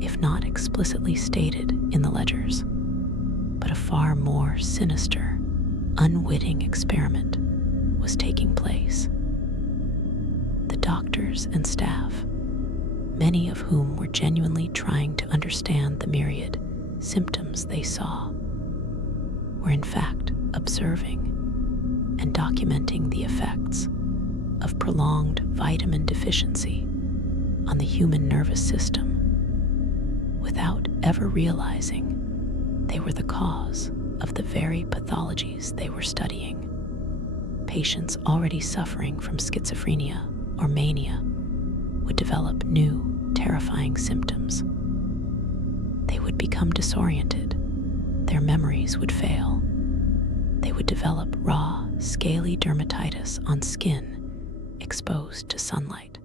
if not explicitly stated in the ledgers, but a far more sinister, unwitting experiment was taking place. The doctors and staff, many of whom were genuinely trying to understand the myriad symptoms they saw, were in fact observing and documenting the effects of prolonged vitamin deficiency on the human nervous system without ever realizing they were the cause of the very pathologies they were studying. Patients already suffering from schizophrenia or mania would develop new, terrifying symptoms. They would become disoriented. Their memories would fail. They would develop raw, scaly dermatitis on skin exposed to sunlight.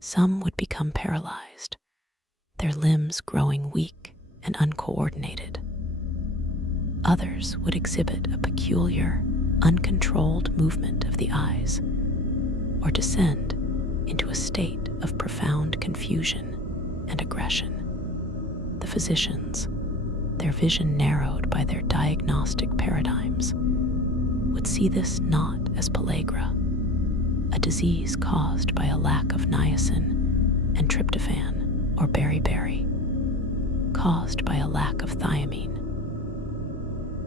Some would become paralyzed, their limbs growing weak and uncoordinated. Others would exhibit a peculiar, uncontrolled movement of the eyes, or descend into a state of profound confusion and aggression. The physicians, their vision narrowed by their diagnostic paradigms, would see this not as pellagra, a disease caused by a lack of niacin and tryptophan or beriberi, caused by a lack of thiamine.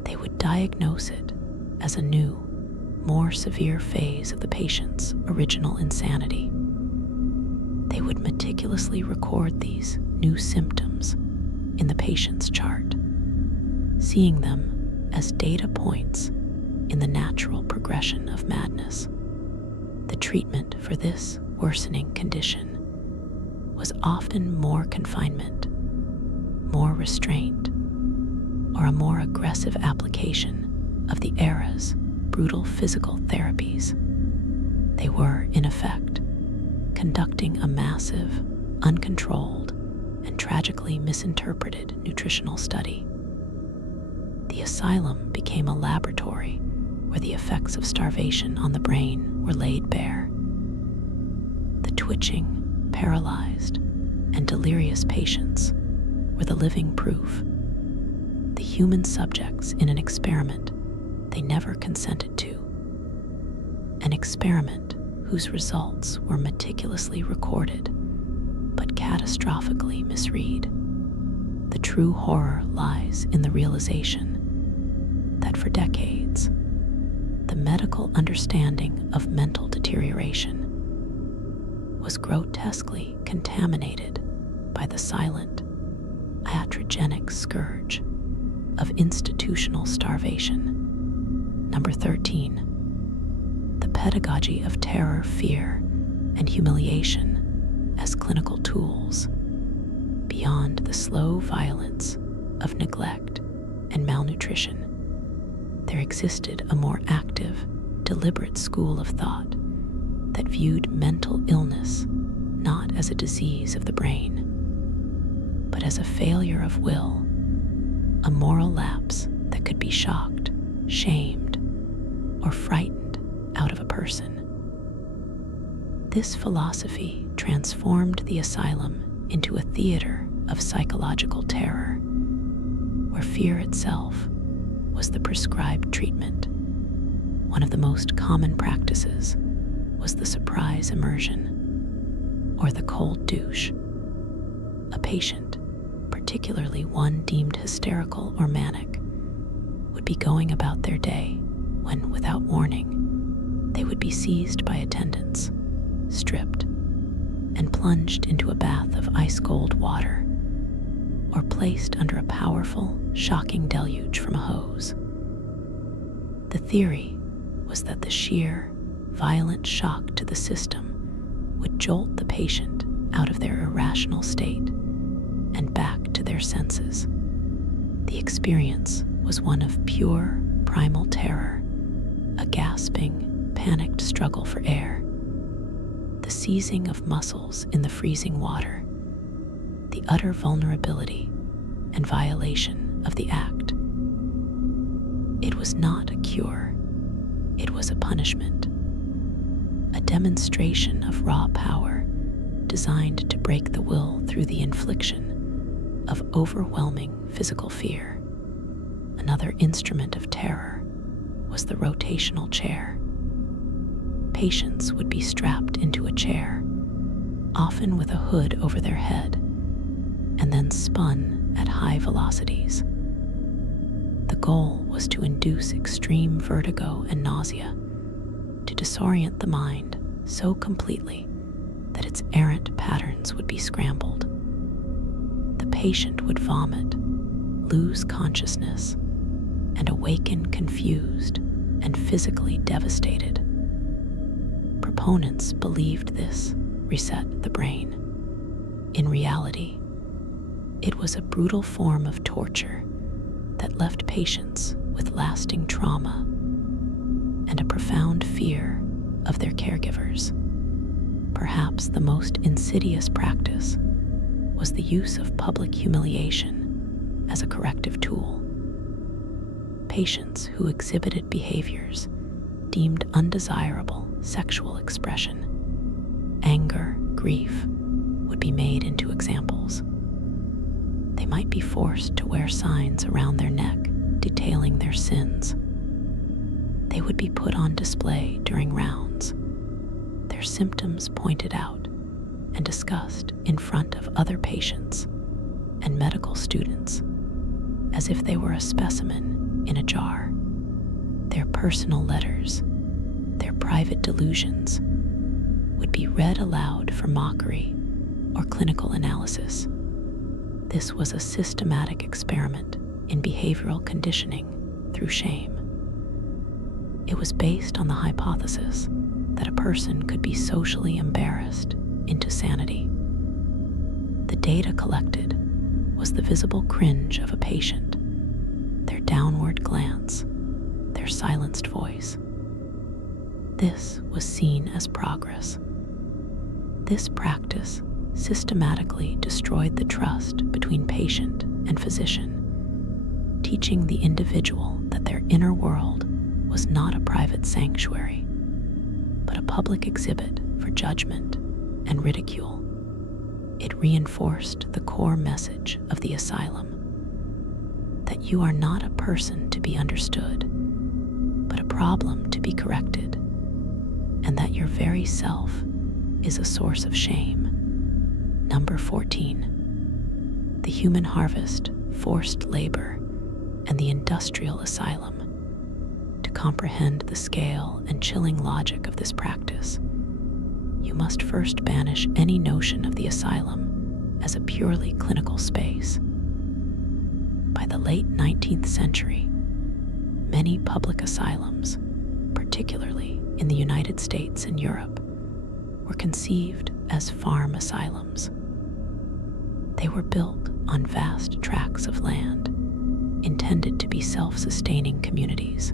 They would diagnose it as a new, more severe phase of the patient's original insanity. They would meticulously record these new symptoms in the patient's chart, seeing them as data points in the natural progression of madness. The treatment for this worsening condition was often more confinement, more restraint, or a more aggressive application of the era's brutal physical therapies. They were, in effect, conducting a massive, uncontrolled, and tragically misinterpreted nutritional study. The asylum became a laboratory where the effects of starvation on the brain were laid bare. The twitching, paralyzed, and delirious patients were the living proof, the human subjects in an experiment they never consented to, an experiment whose results were meticulously recorded but catastrophically misread. The true horror lies in the realization that for decades, the medical understanding of mental deterioration was grotesquely contaminated by the silent, iatrogenic scourge of institutional starvation. Number 13. The pedagogy of terror, fear, and humiliation as clinical tools, beyond the slow violence of neglect and malnutrition. There existed a more active, deliberate school of thought that viewed mental illness not as a disease of the brain, but as a failure of will, a moral lapse that could be shocked, shamed, or frightened out of a person. This philosophy transformed the asylum into a theater of psychological terror, where fear itself was the prescribed treatment. One of the most common practices was the surprise immersion, or the cold douche. A patient, particularly one deemed hysterical or manic, would be going about their day when, without warning, they would be seized by attendants, stripped, and plunged into a bath of ice-cold water, or placed under a powerful, shocking deluge from a hose. The theory was that the sheer, violent shock to the system would jolt the patient out of their irrational state and back to their senses. The experience was one of pure, primal terror, a gasping, panicked struggle for air, the seizing of muscles in the freezing water, the utter vulnerability and violation of the act. It was not a cure, it was a punishment, a demonstration of raw power designed to break the will through the infliction of overwhelming physical fear. Another instrument of terror was the rotational chair. Patients would be strapped into a chair, often with a hood over their head, and then spun at high velocities. The goal was to induce extreme vertigo and nausea, to disorient the mind so completely that its errant patterns would be scrambled. The patient would vomit, lose consciousness, and awaken confused and physically devastated. Proponents believed this reset the brain. In reality, it was a brutal form of torture that left patients with lasting trauma and a profound fear of their caregivers. Perhaps the most insidious practice was the use of public humiliation as a corrective tool. Patients who exhibited behaviors deemed undesirable sexual expression, anger, grief, would be made into examples. They might be forced to wear signs around their neck detailing their sins. They would be put on display during rounds, their symptoms pointed out and discussed in front of other patients and medical students as if they were a specimen in a jar. Their personal letters, their private delusions, would be read aloud for mockery or clinical analysis. This was a systematic experiment in behavioral conditioning through shame. It was based on the hypothesis that a person could be socially embarrassed into sanity. The data collected was the visible cringe of a patient, their downward glance, their silenced voice. This was seen as progress. This practice systematically destroyed the trust between patient and physician, teaching the individual that their inner world was not a private sanctuary, but a public exhibit for judgment and ridicule. It reinforced the core message of the asylum, that you are not a person to be understood, but a problem to be corrected, and that your very self is a source of shame. Number 14. The human harvest, forced labor, and the industrial asylum. To comprehend the scale and chilling logic of this practice, you must first banish any notion of the asylum as a purely clinical space. By the late 19th century, many public asylums, particularly in the United States and Europe, were conceived as farm asylums. They were built on vast tracts of land, intended to be self-sustaining communities.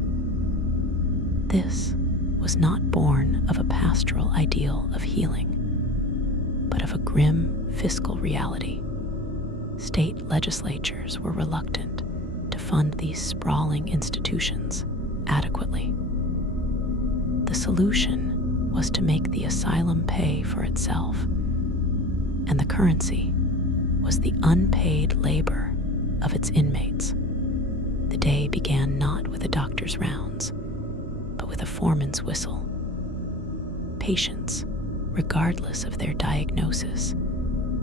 This was not born of a pastoral ideal of healing, but of a grim fiscal reality. State legislatures were reluctant to fund these sprawling institutions adequately. The solution was to make the asylum pay for itself, and the currency was the unpaid labor of its inmates. The day began not with a doctor's rounds, but with a foreman's whistle. Patients, regardless of their diagnosis,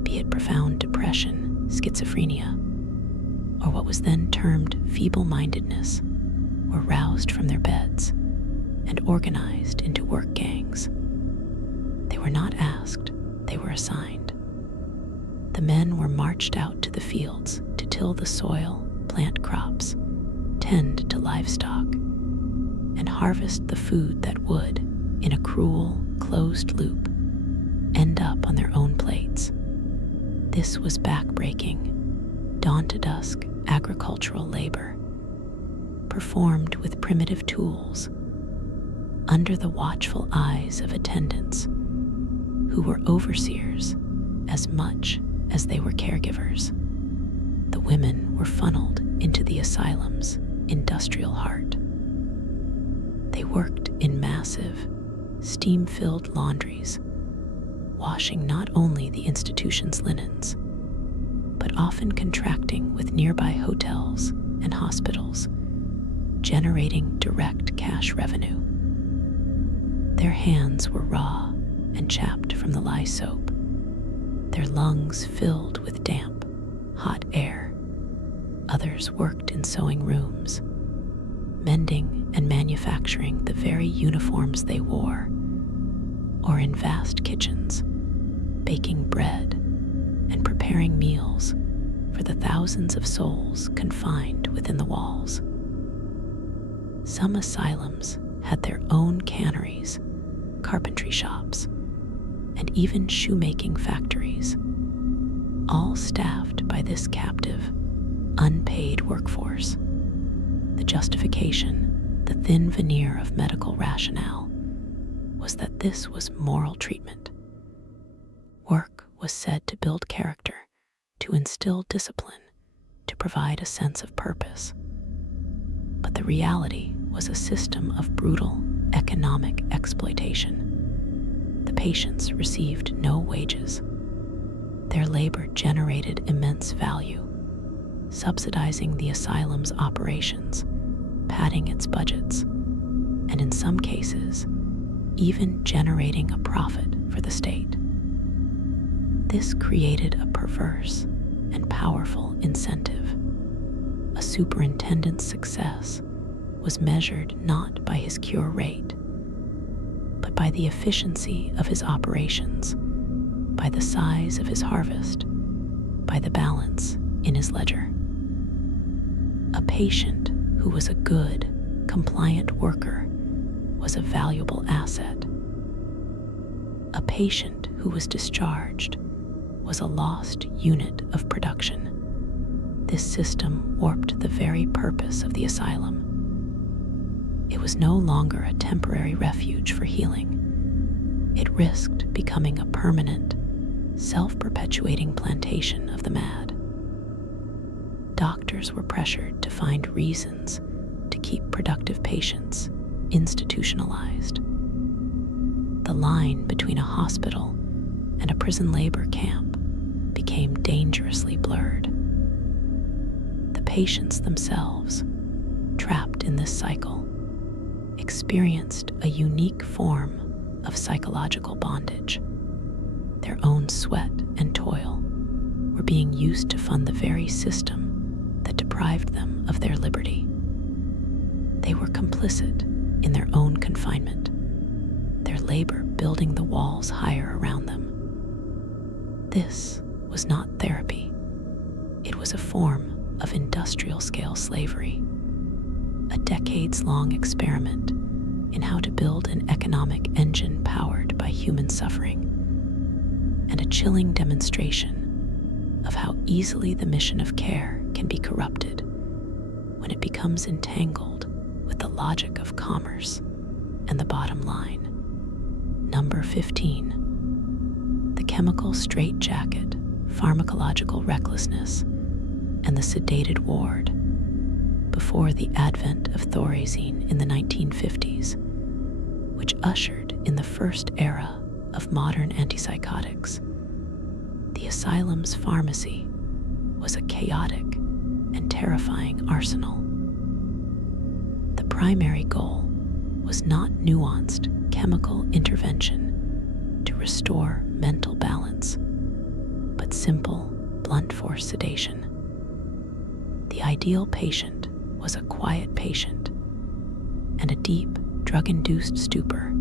be it profound depression, schizophrenia, or what was then termed feeble-mindedness, were roused from their beds and organized into work gangs. They were not asked, they were assigned. The men were marched out to the fields to till the soil, plant crops, tend to livestock, and harvest the food that would, in a cruel, closed loop, end up on their own plates. This was back-breaking, dawn-to-dusk agricultural labor, performed with primitive tools, under the watchful eyes of attendants, who were overseers as much as they were caregivers. The women were funneled into the asylum's industrial heart. They worked in massive, steam-filled laundries, washing not only the institution's linens, but often contracting with nearby hotels and hospitals, generating direct cash revenue. Their hands were raw and chapped from the lye soap, their lungs filled with damp, hot air. Others worked in sewing rooms, mending and manufacturing the very uniforms they wore, or in vast kitchens, baking bread and preparing meals for the thousands of souls confined within the walls. Some asylums had their own canneries, carpentry shops, and even shoemaking factories, all staffed by this captive, unpaid workforce. The justification, the thin veneer of medical rationale, was that this was moral treatment. Work was said to build character to instill discipline, to provide a sense of purpose. But the reality was a system of brutal economic exploitation. The patients received no wages. Their labor generated immense value, subsidizing the asylum's operations, padding its budgets, and in some cases, even generating a profit for the state. This created a perverse and powerful incentive. A superintendent's success was measured not by his cure rate, but by the efficiency of his operations, by the size of his harvest, by the balance in his ledger. A patient who was a good, compliant worker was a valuable asset. A patient who was discharged was a lost unit of production. This system warped the very purpose of the asylum. It was no longer a temporary refuge for healing. It risked becoming a permanent, self-perpetuating plantation of the mad. Doctors were pressured to find reasons to keep productive patients institutionalized. The line between a hospital and a prison labor camp became dangerously blurred. The patients themselves, trapped in this cycle, experienced a unique form of psychological bondage. Their own sweat and toil were being used to fund the very system that deprived them of their liberty. They were complicit in their own confinement, their labor building the walls higher around them. This was not therapy. It was a form of industrial-scale slavery, a decades-long experiment in how to build an economic engine powered by human suffering, and a chilling demonstration of how easily the mission of care can be corrupted when it becomes entangled with the logic of commerce and the bottom line. Number 15. The chemical straitjacket, pharmacological recklessness, and the sedated ward. Before the advent of thorazine in the 1950s, which ushered in the first era of modern antipsychotics, the asylum's pharmacy was a chaotic and terrifying arsenal. The primary goal was not nuanced chemical intervention to restore mental balance, but simple, blunt force sedation. The ideal patient was a quiet patient, and a deep, drug-induced stupor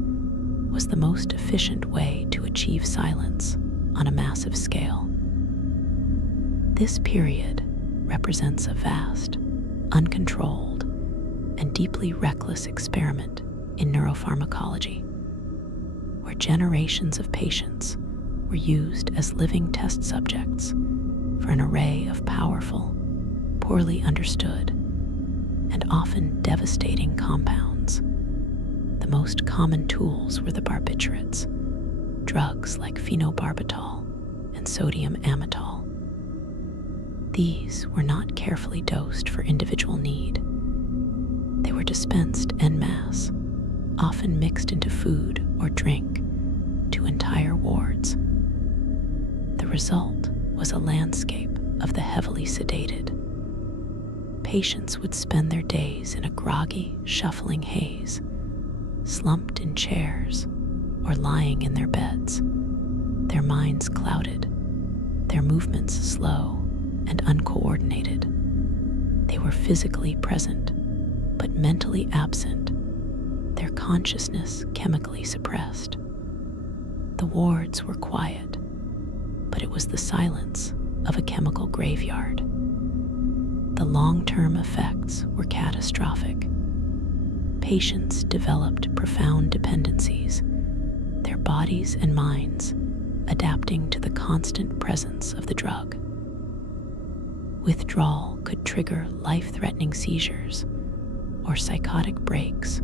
was the most efficient way to achieve silence on a massive scale. This period represents a vast, uncontrolled, and deeply reckless experiment in neuropharmacology, where generations of patients were used as living test subjects for an array of powerful, poorly understood, and often devastating compounds. The most common tools were the barbiturates, drugs like phenobarbital and sodium amytal. These were not carefully dosed for individual need. They were dispensed en masse, often mixed into food or drink, to entire wards. The result was a landscape of the heavily sedated. Patients would spend their days in a groggy, shuffling haze, slumped in chairs or lying in their beds, their minds clouded, their movements slow and uncoordinated. They were physically present, but mentally absent, their consciousness chemically suppressed. The wards were quiet, but it was the silence of a chemical graveyard. The long-term effects were catastrophic. Patients developed profound dependencies, their bodies and minds adapting to the constant presence of the drug. Withdrawal could trigger life-threatening seizures or psychotic breaks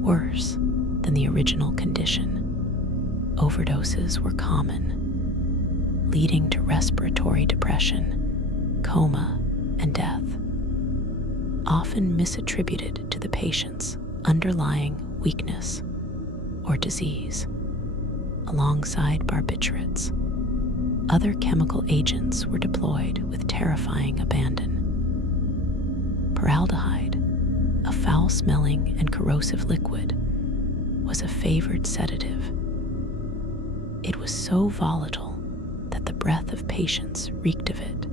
worse than the original condition. Overdoses were common. leading to respiratory depression, coma, and death, often misattributed to the patient's underlying weakness or disease. Alongside barbiturates, other chemical agents were deployed with terrifying abandon. Formaldehyde, a foul-smelling and corrosive liquid, was a favored sedative. It was so volatile that the breath of patients reeked of it,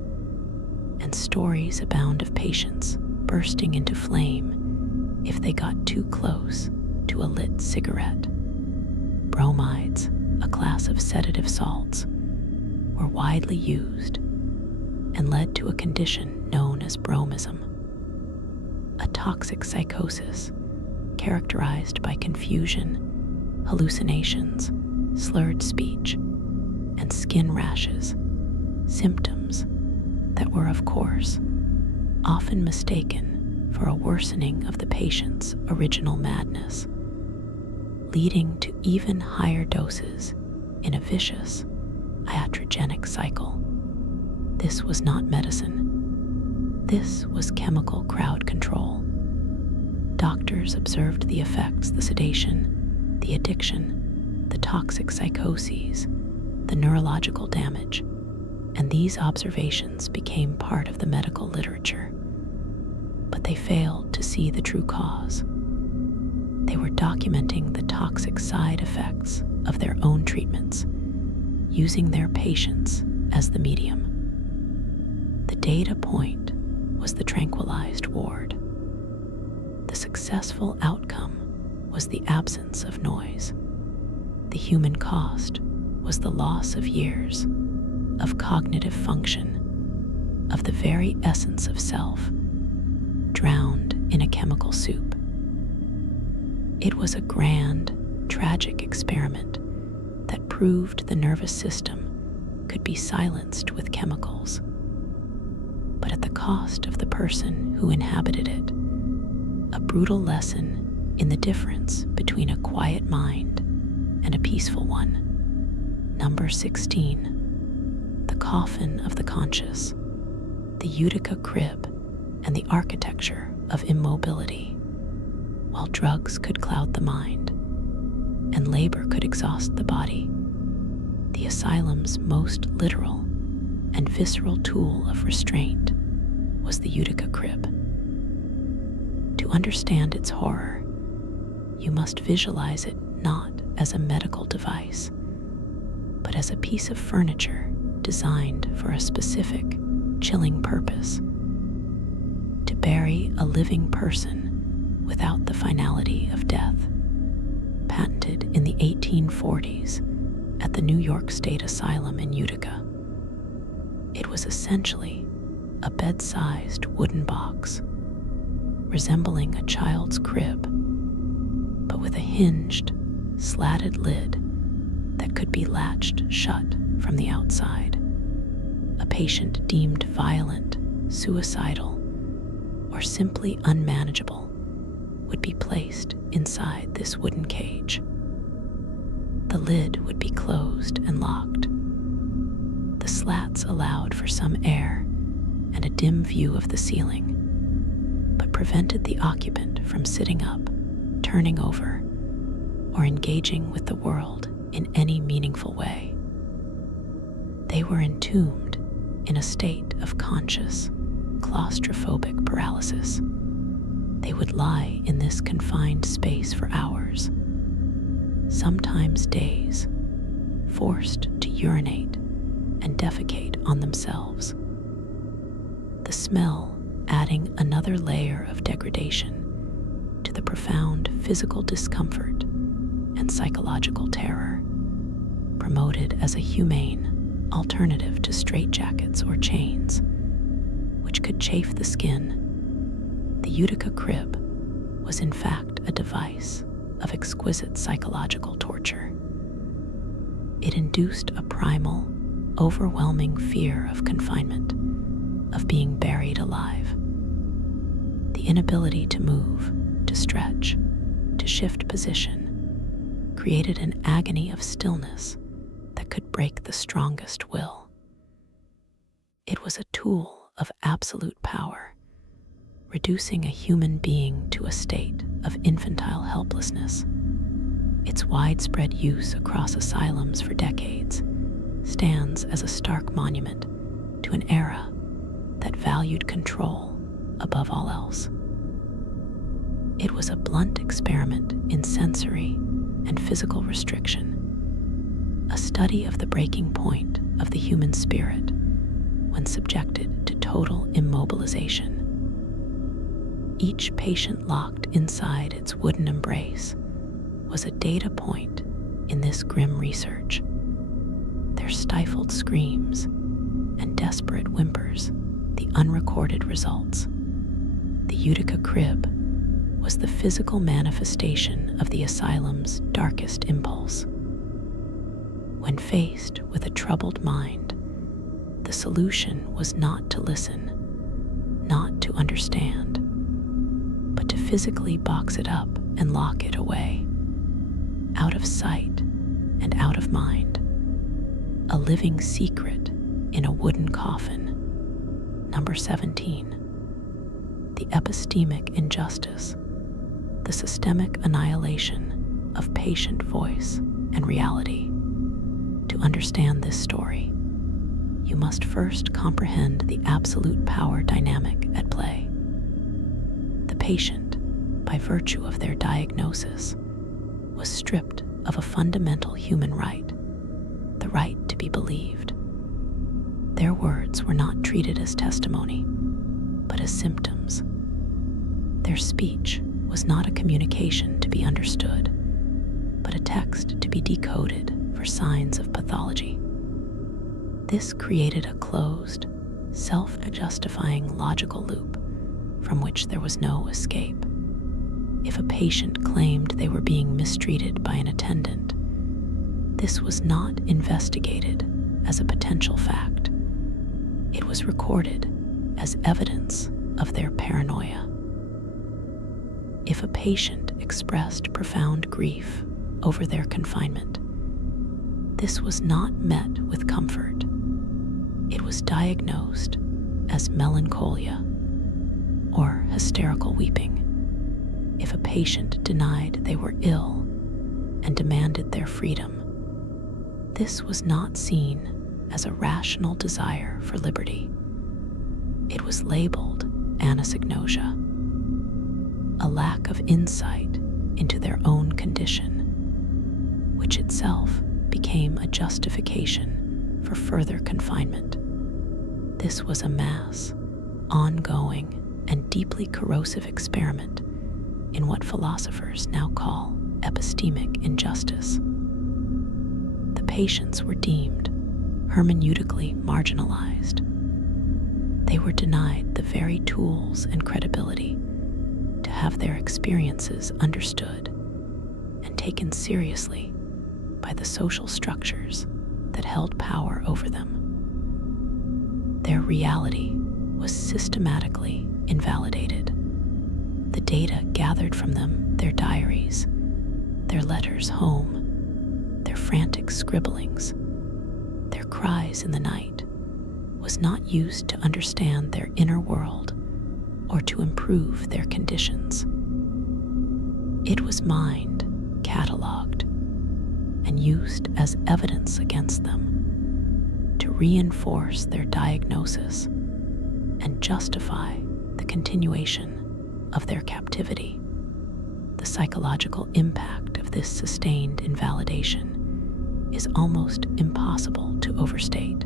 and stories abound of patients bursting into flame if they got too close to a lit cigarette. Bromides, a class of sedative salts, were widely used and led to a condition known as bromism, a toxic psychosis characterized by confusion, hallucinations, slurred speech, and skin rashes, symptoms that were, of course, often mistaken for a worsening of the patient's original madness, leading to even higher doses in a vicious, iatrogenic cycle. This was not medicine. This was chemical crowd control. Doctors observed the effects, the sedation, the addiction, the toxic psychoses, the neurological damage, and these observations became part of the medical literature. But they failed to see the true cause. They were documenting the toxic side effects of their own treatments, using their patients as the medium. The data point was the tranquilized ward. The successful outcome was the absence of noise. The human cost was the loss of years of cognitive function, of the very essence of self, drowned in a chemical soup. It was a grand, tragic experiment that proved the nervous system could be silenced with chemicals, but at the cost of the person who inhabited it. A brutal lesson in the difference between a quiet mind and a peaceful one. Number 16. The coffin of the conscious, the Utica crib, and the architecture of immobility. While drugs could cloud the mind and labor could exhaust the body, the asylum's most literal and visceral tool of restraint was the Utica crib. To understand its horror, you must visualize it not as a medical device, but as a piece of furniture designed for a specific, chilling purpose: to bury a living person without the finality of death. Patented in the 1840s at the New York State Asylum in Utica, it was essentially a bed-sized wooden box, resembling a child's crib, but with a hinged, slatted lid that could be latched shut from the outside. A patient deemed violent, suicidal, or simply unmanageable would be placed inside this wooden cage. The lid would be closed and locked. The slats allowed for some air and a dim view of the ceiling, but prevented the occupant from sitting up, turning over, or engaging with the world in any meaningful way. They were entombed in a state of conscious, claustrophobic paralysis. They would lie in this confined space for hours, sometimes days, forced to urinate and defecate on themselves. The smell adding another layer of degradation to the profound physical discomfort and psychological terror, promoted as a humane alternative to straitjackets or chains, which could chafe the skin. The Utica crib was in fact a device of exquisite psychological torture. It induced a primal, overwhelming fear of confinement, of being buried alive. The inability to move, to stretch, to shift position, created an agony of stillness that could break the strongest will. was a tool of absolute power, reducing a human being to a state of infantile helplessness. Its widespread use across asylums for decades stands as a stark monument to an era that valued control above all else. It was a blunt experiment in sensory and physical restriction, a study of the breaking point of the human spirit when subjected to total immobilization. Each patient locked inside its wooden embrace was a data point in this grim research. Their stifled screams and desperate whimpers, the unrecorded results. The Utica crib was the physical manifestation of the asylum's darkest impulse. When faced with a troubled mind, the solution was not to listen, not to understand, but to physically box it up and lock it away, out of sight and out of mind, a living secret in a wooden coffin. Number 17. The epistemic injustice, the systemic annihilation of patient voice and reality. To understand this story, you must first comprehend the absolute power dynamic at play. The patient, by virtue of their diagnosis, was stripped of a fundamental human right, the right to be believed. Their words were not treated as testimony, but as symptoms. Their speech was not a communication to be understood, but a text to be decoded for signs of pathology. This created a closed, self-justifying logical loop from which there was no escape. If a patient claimed they were being mistreated by an attendant, this was not investigated as a potential fact. It was recorded as evidence of their paranoia. If a patient expressed profound grief over their confinement, this was not met with comfort. It was diagnosed as melancholia or hysterical weeping. If a patient denied they were ill and demanded their freedom, this was not seen as a rational desire for liberty. It was labeled anosognosia, a lack of insight into their own condition, which itself became a justification for further confinement. This was a mass, ongoing, and deeply corrosive experiment in what philosophers now call epistemic injustice. The patients were deemed hermeneutically marginalized. They were denied the very tools and credibility to have their experiences understood and taken seriously by the social structures that held power over them. Their reality was systematically invalidated. The data gathered from them, their diaries, their letters home, their frantic scribblings, their cries in the night, was not used to understand their inner world or to improve their conditions. It was mined, cataloged, and used as evidence against them to reinforce their diagnosis and justify the continuation of their captivity. The psychological impact of this sustained invalidation is almost impossible to overstate.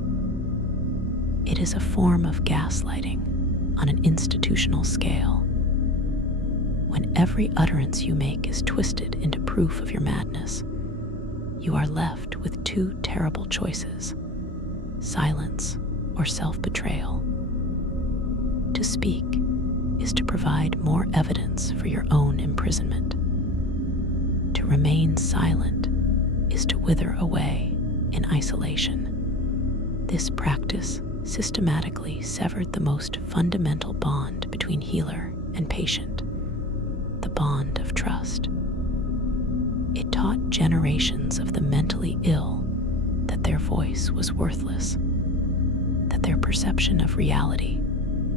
It is a form of gaslighting on an institutional scale. When every utterance you make is twisted into proof of your madness, you are left with two terrible choices: silence or self-betrayal. To speak is to provide more evidence for your own imprisonment. To remain silent is to wither away in isolation. This practice systematically severed the most fundamental bond between healer and patient, the bond of trust. It taught generations of the mentally ill that their voice was worthless, that that their perception of reality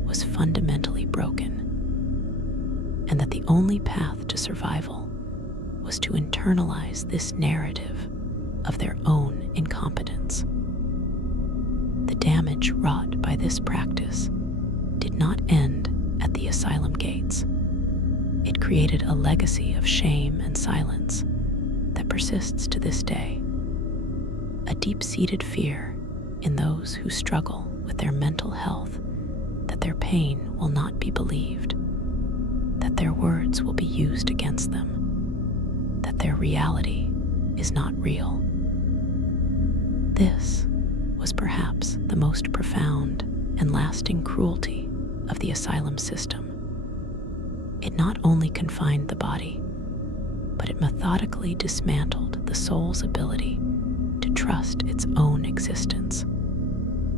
was fundamentally broken, and that the only path to survival was to internalize this narrative of their own incompetence. The damage wrought by this practice did not end at the asylum gates. It created a legacy of shame and silence that persists to this day, a deep-seated fear in those who struggle with their mental health that their pain will not be believed, that their words will be used against them, that their reality is not real. This was perhaps the most profound and lasting cruelty of the asylum system. It not only confined the body, but it methodically dismantled the soul's ability to trust its own existence.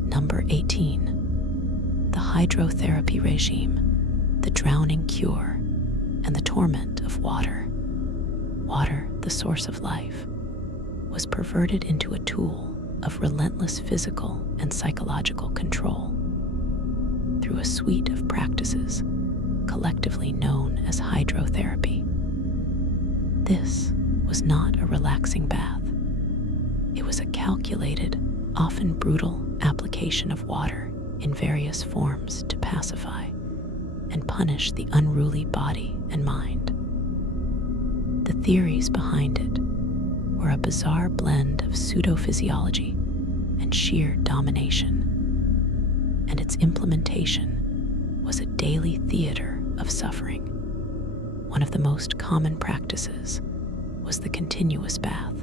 Number 18. The hydrotherapy regime, the drowning cure, and the torment of water. Water, the source of life, was perverted into a tool of relentless physical and psychological control through a suite of practices collectively known as hydrotherapy. This was not a relaxing bath. It was a calculated, often brutal application of water in various forms to pacify and punish the unruly body and mind. The theories behind it were a bizarre blend of pseudophysiology and sheer domination, and its implementation was a daily theater of suffering. One of the most common practices was the continuous bath.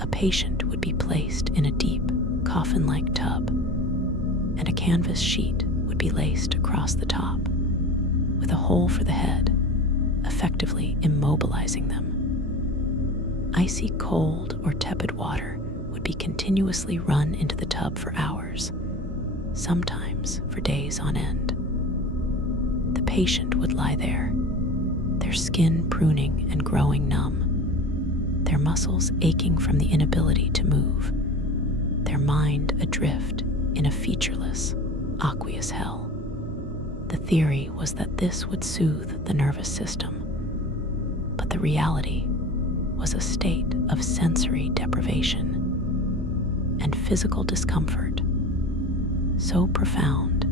A patient would be placed in a deep, coffin-like tub, and a canvas sheet would be laced across the top, with a hole for the head, effectively immobilizing them. Icy cold or tepid water would be continuously run into the tub for hours, sometimes for days on end. The patient would lie there, their skin pruning and growing numb, their muscles aching from the inability to move, their mind adrift in a featureless, aqueous hell. The theory was that this would soothe the nervous system, but the reality was a state of sensory deprivation and physical discomfort so profound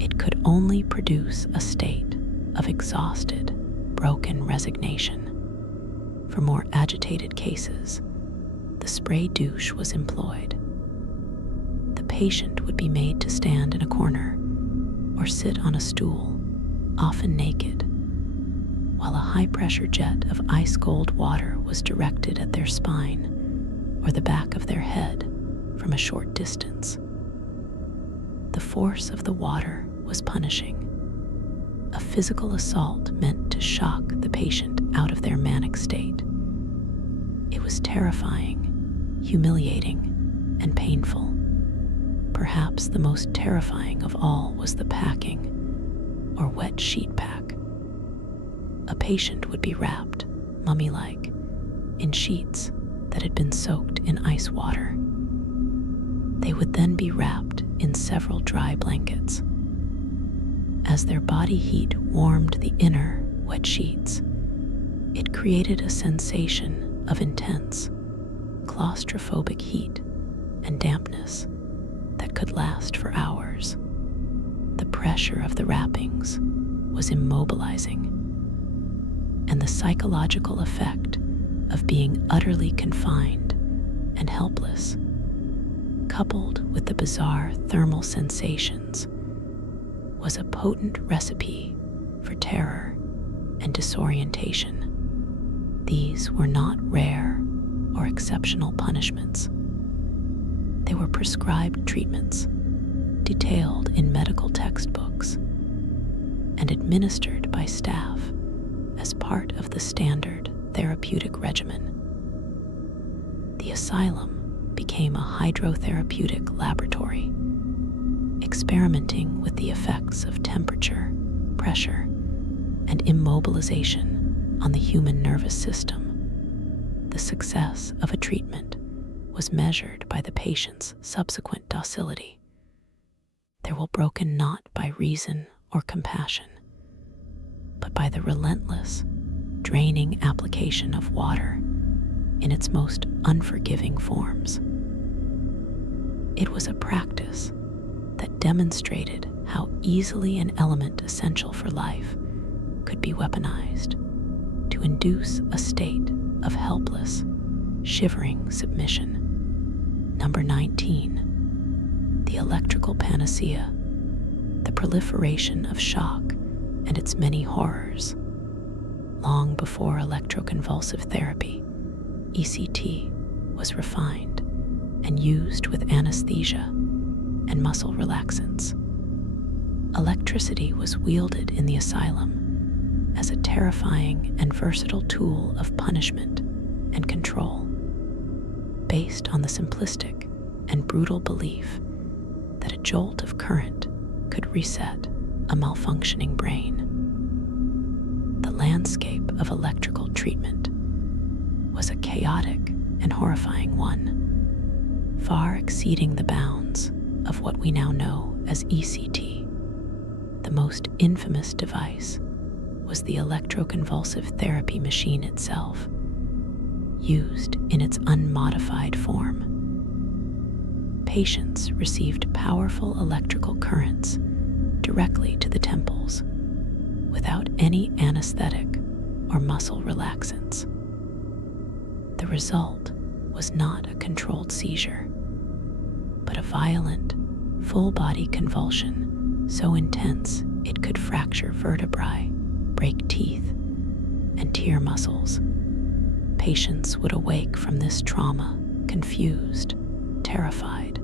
it could only produce a state of exhausted, broken resignation. For more agitated cases, the spray douche was employed. The patient would be made to stand in a corner or sit on a stool, often naked, while a high-pressure jet of ice-cold water was directed at their spine or the back of their head from a short distance. The force of the water was punishing, a physical assault meant to shock the patient out of their manic state. It was terrifying, humiliating, and painful. Perhaps the most terrifying of all was the packing, or wet sheet pack. A patient would be wrapped, mummy-like, in sheets that had been soaked in ice water. They would then be wrapped in several dry blankets. As their body heat warmed the inner, wet sheets, it created a sensation of intense, claustrophobic heat and dampness that could last for hours. The pressure of the wrappings was immobilizing, and the psychological effect of being utterly confined and helpless, coupled with the bizarre thermal sensations, was a potent recipe for terror and disorientation. These were not rare or exceptional punishments. They were prescribed treatments, detailed in medical textbooks, and administered by staff as part of the standard therapeutic regimen. The asylum became a hydrotherapeutic laboratory, experimenting with the effects of temperature, pressure, and immobilization on the human nervous system. The success of a treatment was measured by the patient's subsequent docility, there will broken not by reason or compassion, but by the relentless, draining application of water in its most unforgiving forms. It was a practice that demonstrated how easily an element essential for life could be weaponized to induce a state of helpless, shivering submission. Number 19. The electrical panacea, the proliferation of shock and its many horrors. Long before electroconvulsive therapy, ECT was refined and used with anesthesia and muscle relaxants. Electricity was wielded in the asylum as a terrifying and versatile tool of punishment and control, based on the simplistic and brutal belief that a jolt of current could reset a malfunctioning brain. The landscape of electrical treatment was a chaotic and horrifying one, far exceeding the bounds of what we now know as ECT. The most infamous device was the electroconvulsive therapy machine itself, used in its unmodified form. Patients received powerful electrical currents directly to the temples without any anesthetic or muscle relaxants. The result was not a controlled seizure, but a violent, full-body convulsion so intense it could fracture vertebrae, break teeth, and tear muscles. Patients would awake from this trauma confused, terrified,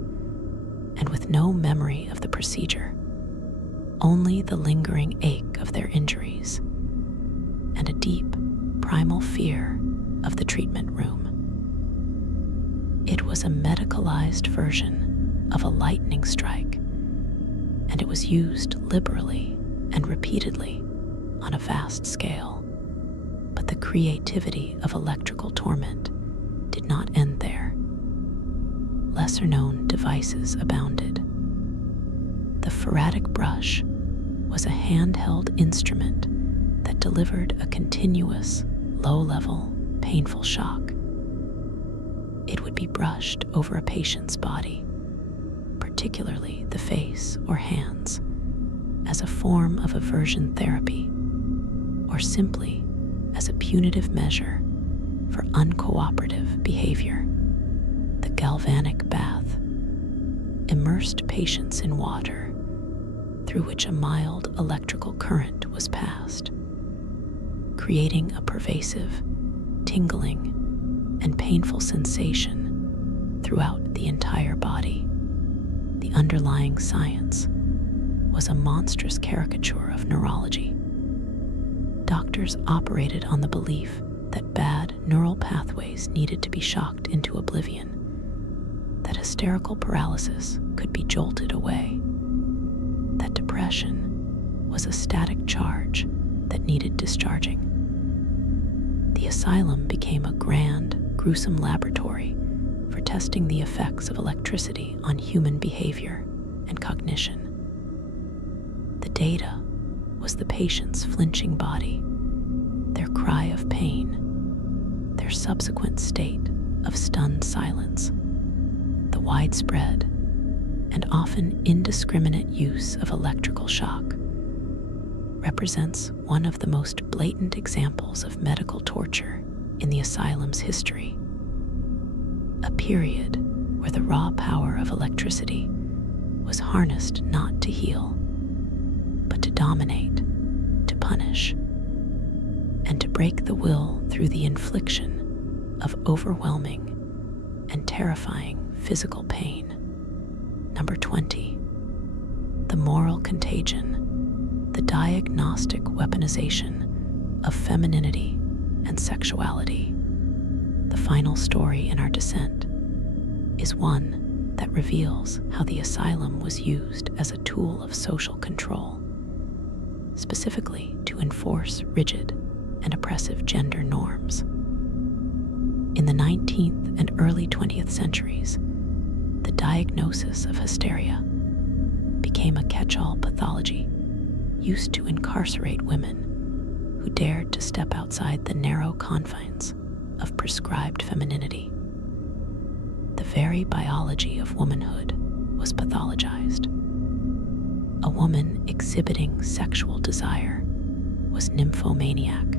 and with no memory of the procedure, only the lingering ache of their injuries, and a deep, primal fear of the treatment room. It was a medicalized version of a lightning strike, and it was used liberally and repeatedly on a vast scale. But the creativity of electrical torment did not end there. Lesser-known devices abounded. The ferratic brush was a handheld instrument that delivered a continuous, low-level, painful shock. It would be brushed over a patient's body, particularly the face or hands, as a form of aversion therapy, or simply as a punitive measure for uncooperative behavior. The galvanic bath immersed patients in water through which a mild electrical current was passed, creating a pervasive, tingling, and painful sensation throughout the entire body. The underlying science was a monstrous caricature of neurology. Doctors operated on the belief that bad neural pathways needed to be shocked into oblivion, that hysterical paralysis could be jolted away, that depression was a static charge that needed discharging. The asylum became a grand, gruesome laboratory for testing the effects of electricity on human behavior and cognition. The data was the patient's flinching body, their cry of pain, their subsequent state of stunned silence. The widespread and often indiscriminate use of electrical shock represents one of the most blatant examples of medical torture in the asylum's history. A period where the raw power of electricity was harnessed not to heal, but to dominate, to punish, and to break the will through the infliction of overwhelming and terrifying physical pain. Number 20. The moral contagion, the diagnostic weaponization of femininity and sexuality. The final story in our descent is one that reveals how the asylum was used as a tool of social control, specifically to enforce rigid and oppressive gender norms. In the 19th and early 20th centuries, the diagnosis of hysteria became a catch-all pathology used to incarcerate women who dared to step outside the narrow confines of prescribed femininity. The very biology of womanhood was pathologized. A woman exhibiting sexual desire was nymphomaniac.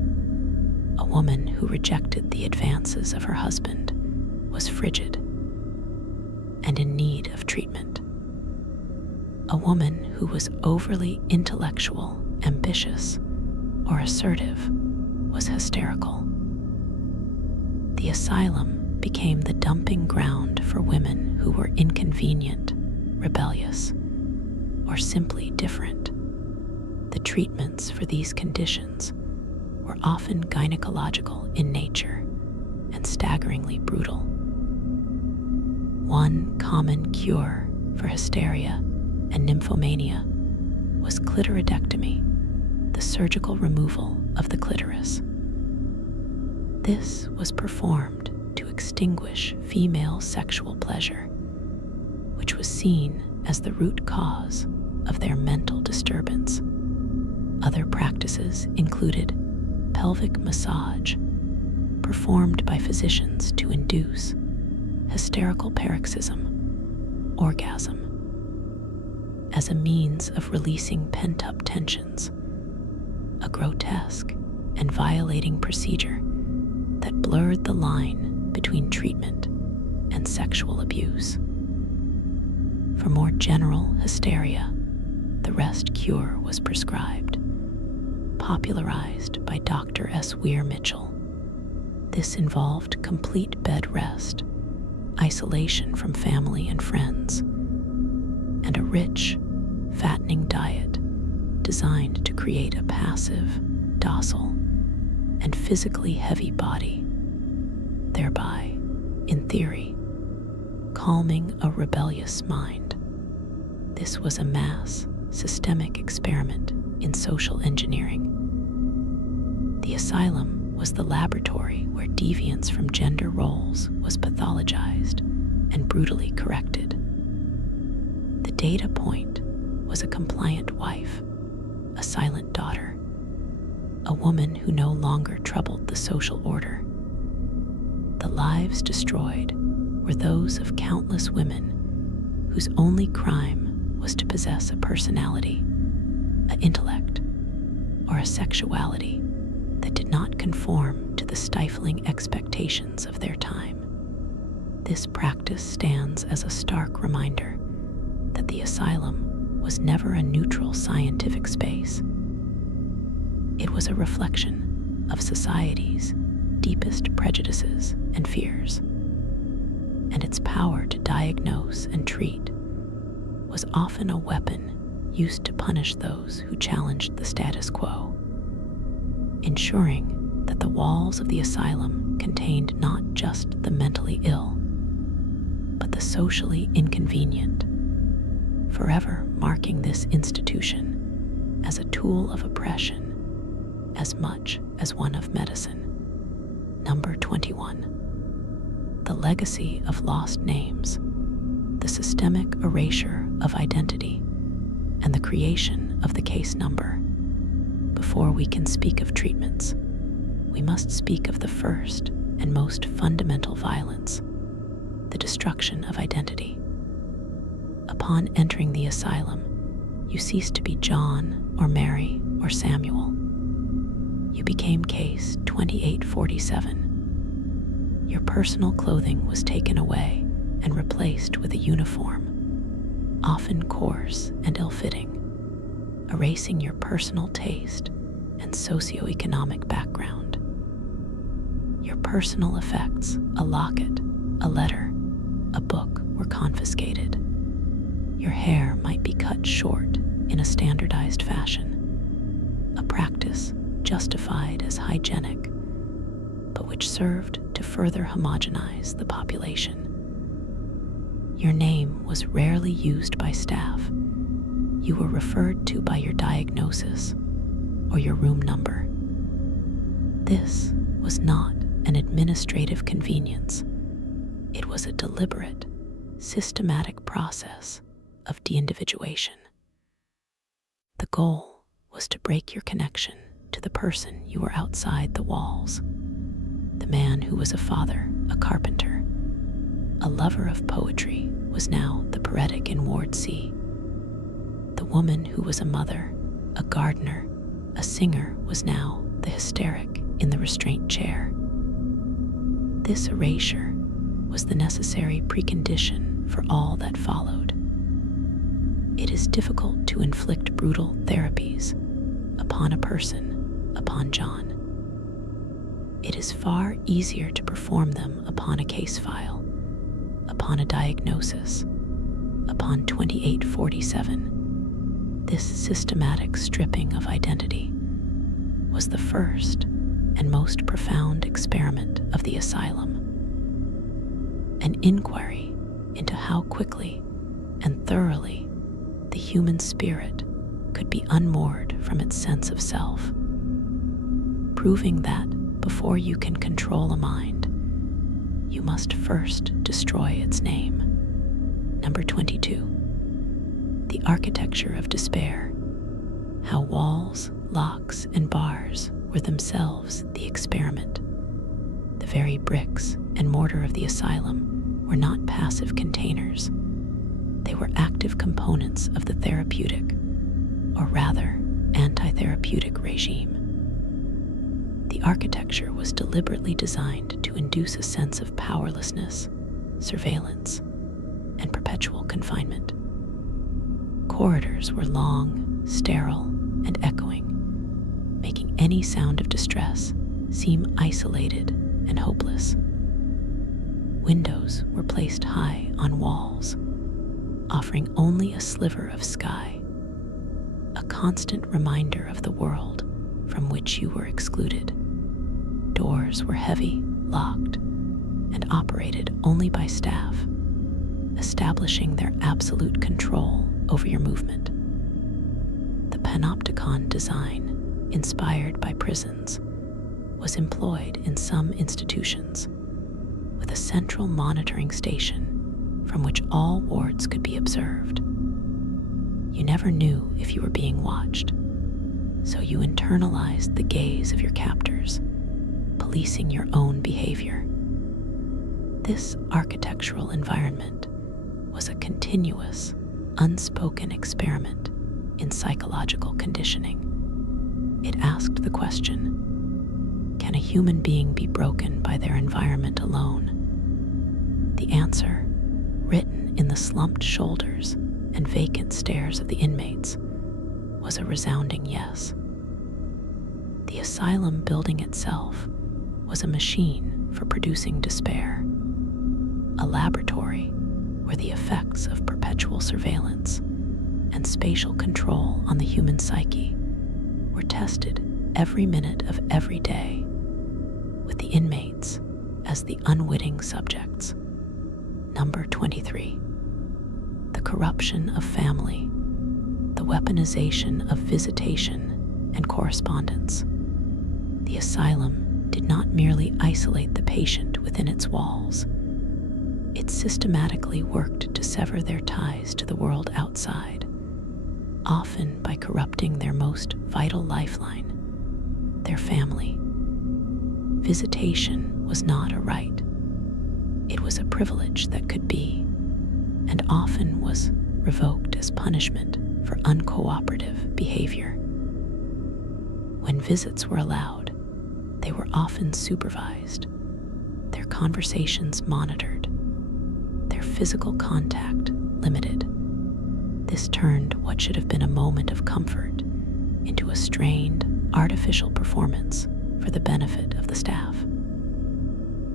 A woman who rejected the advances of her husband was frigid and in need of treatment. A woman who was overly intellectual, ambitious, or assertive was hysterical. The asylum became the dumping ground for women who were inconvenient, rebellious, or simply different. The treatments for these conditions were often gynecological in nature and staggeringly brutal. One common cure for hysteria and nymphomania was clitoridectomy, the surgical removal of the clitoris. This was performed to extinguish female sexual pleasure, which was seen as the root cause of their mental disturbance. Other practices included pelvic massage, performed by physicians to induce hysterical paroxysm, orgasm, as a means of releasing pent-up tensions, a grotesque and violating procedure that blurred the line between treatment and sexual abuse. For more general hysteria, the rest cure was prescribed, popularized by Dr. S. Weir Mitchell. This involved complete bed rest, isolation from family and friends, and a rich, fattening diet designed to create a passive, docile, and physically heavy body, thereby, in theory, calming a rebellious mind. This was a mass, systemic experiment in social engineering. The asylum was the laboratory where deviance from gender roles was pathologized and brutally corrected. The data point was a compliant wife, a silent daughter, a woman who no longer troubled the social order. The lives destroyed were those of countless women whose only crime was to possess a personality, an intellect, or a sexuality that did not conform to the stifling expectations of their time. This practice stands as a stark reminder that the asylum was never a neutral scientific space. It was a reflection of society's deepest prejudices and fears, and its power to diagnose and treat was often a weapon used to punish those who challenged the status quo, ensuring that the walls of the asylum contained not just the mentally ill, but the socially inconvenient, forever marking this institution as a tool of oppression as much as one of medicine. Number 21. The legacy of lost names, the systemic erasure of identity, and the creation of the case number. Before we can speak of treatments, we must speak of the first and most fundamental violence, the destruction of identity. Upon entering the asylum, you ceased to be John or Mary or Samuel. You became case 2847. Your personal clothing was taken away and replaced with a uniform, often coarse and ill-fitting, erasing your personal taste and socioeconomic background. Your personal effects, a locket, a letter, a book, were confiscated. Your hair might be cut short in a standardized fashion, a practice justified as hygienic, but which served to further homogenize the population. Your name was rarely used by staff. You were referred to by your diagnosis or your room number. This was not an administrative convenience. It was a deliberate, systematic process of de-individuation. The goal was to break your connection to the person you were outside the walls. The man who was a father, a carpenter, a lover of poetry was now the paretic in Ward C. The woman who was a mother, a gardener, a singer was now the hysteric in the restraint chair. This erasure was the necessary precondition for all that followed. It is difficult to inflict brutal therapies upon a person, upon John. It is far easier to perform them upon a case file, upon a diagnosis, upon 2847. This systematic stripping of identity was the first and most profound experiment of the asylum. An inquiry into how quickly and thoroughly the human spirit could be unmoored from its sense of self, proving that before you can control a mind, you must first destroy its name. Number 22. The architecture of despair. How walls, locks, and bars were themselves the experiment. The very bricks and mortar of the asylum were not passive containers. They were active components of the therapeutic, or rather, anti-therapeutic regime. The architecture was deliberately designed to induce a sense of powerlessness, surveillance, and perpetual confinement. Corridors were long, sterile, and echoing, making any sound of distress seem isolated and hopeless. Windows were placed high on walls, offering only a sliver of sky, a constant reminder of the world from which you were excluded. Doors were heavy, locked, and operated only by staff, establishing their absolute control over your movement. The panopticon design, inspired by prisons, was employed in some institutions, with a central monitoring station from which all wards could be observed. You never knew if you were being watched, so you internalized the gaze of your captors, policing your own behavior. This architectural environment was a continuous, unspoken experiment in psychological conditioning. It asked the question, can a human being be broken by their environment alone? The answer, written in the slumped shoulders and vacant stares of the inmates, was a resounding yes. The asylum building itself was a machine for producing despair, a laboratory where the effects of perpetual surveillance and spatial control on the human psyche were tested every minute of every day, with the inmates as the unwitting subjects. Number 23. The corruption of family, the weaponization of visitation and correspondence. The asylum did not merely isolate the patient within its walls. It systematically worked to sever their ties to the world outside, often by corrupting their most vital lifeline, their family. Visitation was not a right. It was a privilege that could be, and often was revoked as punishment for uncooperative behavior. When visits were allowed, they were often supervised, their conversations monitored, their physical contact limited. This turned what should have been a moment of comfort into a strained, artificial performance for the benefit of the staff.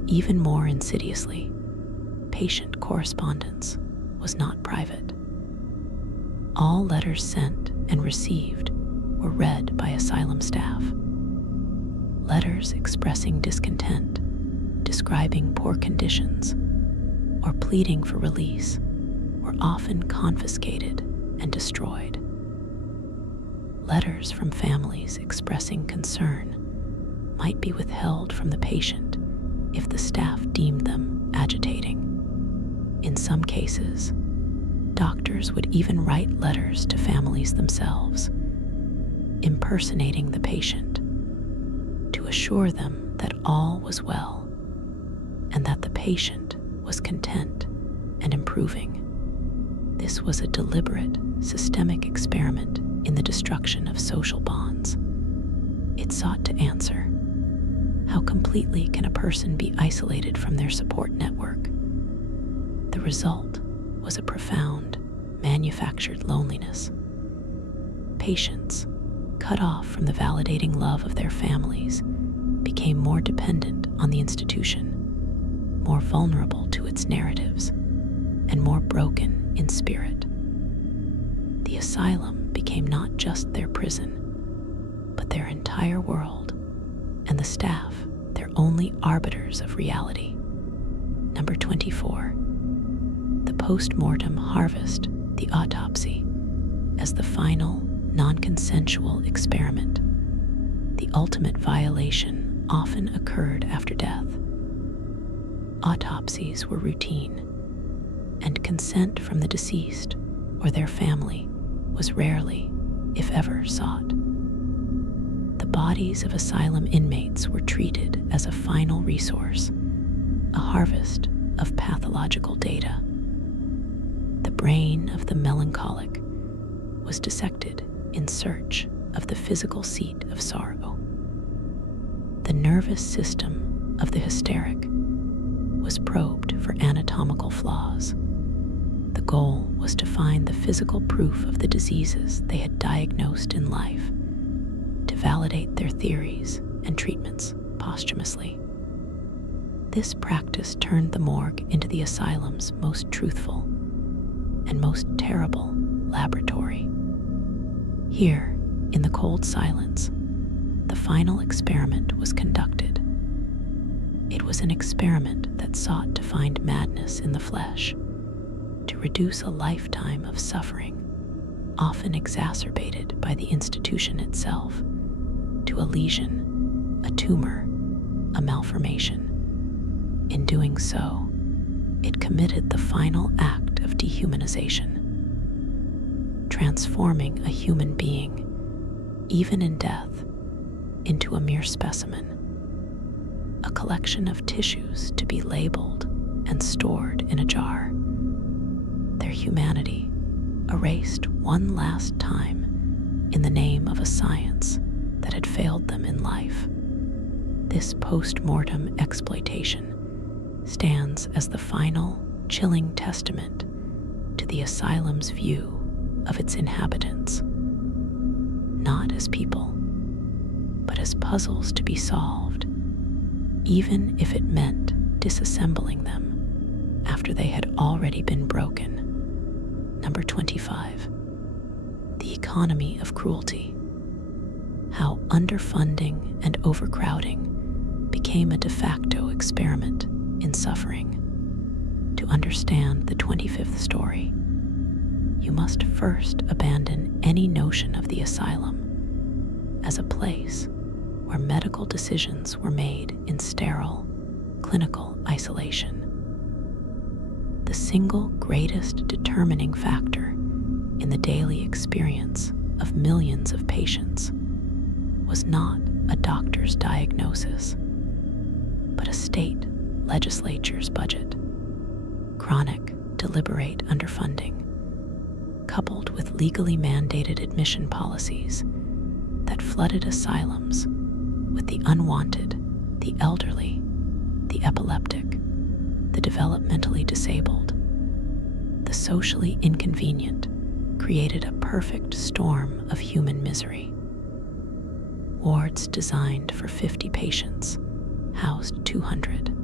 Even more insidiously, patient correspondence was not private. All letters sent and received were read by asylum staff. Letters expressing discontent, describing poor conditions, or pleading for release were often confiscated and destroyed. Letters from families expressing concern might be withheld from the patient if the staff deemed them agitating. In some cases, doctors would even write letters to families themselves, impersonating the patient to assure them that all was well and that the patient was content and improving. This was a deliberate, systemic experiment in the destruction of social bonds. It sought to answer, how completely can a person be isolated from their support network? The result was a profound, manufactured loneliness. Patients, cut off from the validating love of their families, became more dependent on the institution, more vulnerable to its narratives, and more broken in spirit. The asylum became not just their prison, but their entire world, and the staff their only arbiters of reality. Number 24. The post-mortem harvest, the autopsy, as the final, non-consensual experiment. The ultimate violation often occurred after death. Autopsies were routine, and consent from the deceased or their family was rarely, if ever, sought. The bodies of asylum inmates were treated as a final resource, a harvest of pathological data. The brain of the melancholic was dissected in search of the physical seat of sorrow. The nervous system of the hysteric was probed for anatomical flaws. The goal was to find the physical proof of the diseases they had diagnosed in life, to validate their theories and treatments posthumously. This practice turned the morgue into the asylum's most truthful and most terrible laboratory. Here, in the cold silence, the final experiment was conducted. It was an experiment that sought to find madness in the flesh, to reduce a lifetime of suffering, often exacerbated by the institution itself, to a lesion, a tumor, a malformation. In doing so, it committed the final act of dehumanization, transforming a human being, even in death, into a mere specimen, a collection of tissues to be labeled and stored in a jar, their humanity erased one last time in the name of a science that had failed them in life. This post-mortem exploitation stands as the final, chilling testament to the asylum's view of its inhabitants, not as people, but as puzzles to be solved, even if it meant disassembling them after they had already been broken. Number 25. The economy of cruelty. How underfunding and overcrowding became a de facto experiment in suffering. To understand the 25th story, you must first abandon any notion of the asylum as a place where medical decisions were made in sterile, clinical isolation. The single greatest determining factor in the daily experience of millions of patients was not a doctor's diagnosis, but a state legislature's budget. Chronic, deliberate underfunding, coupled with legally mandated admission policies that flooded asylums with the unwanted, the elderly, the epileptic, the developmentally disabled, the socially inconvenient, created a perfect storm of human misery. Wards designed for 50 patients housed 200.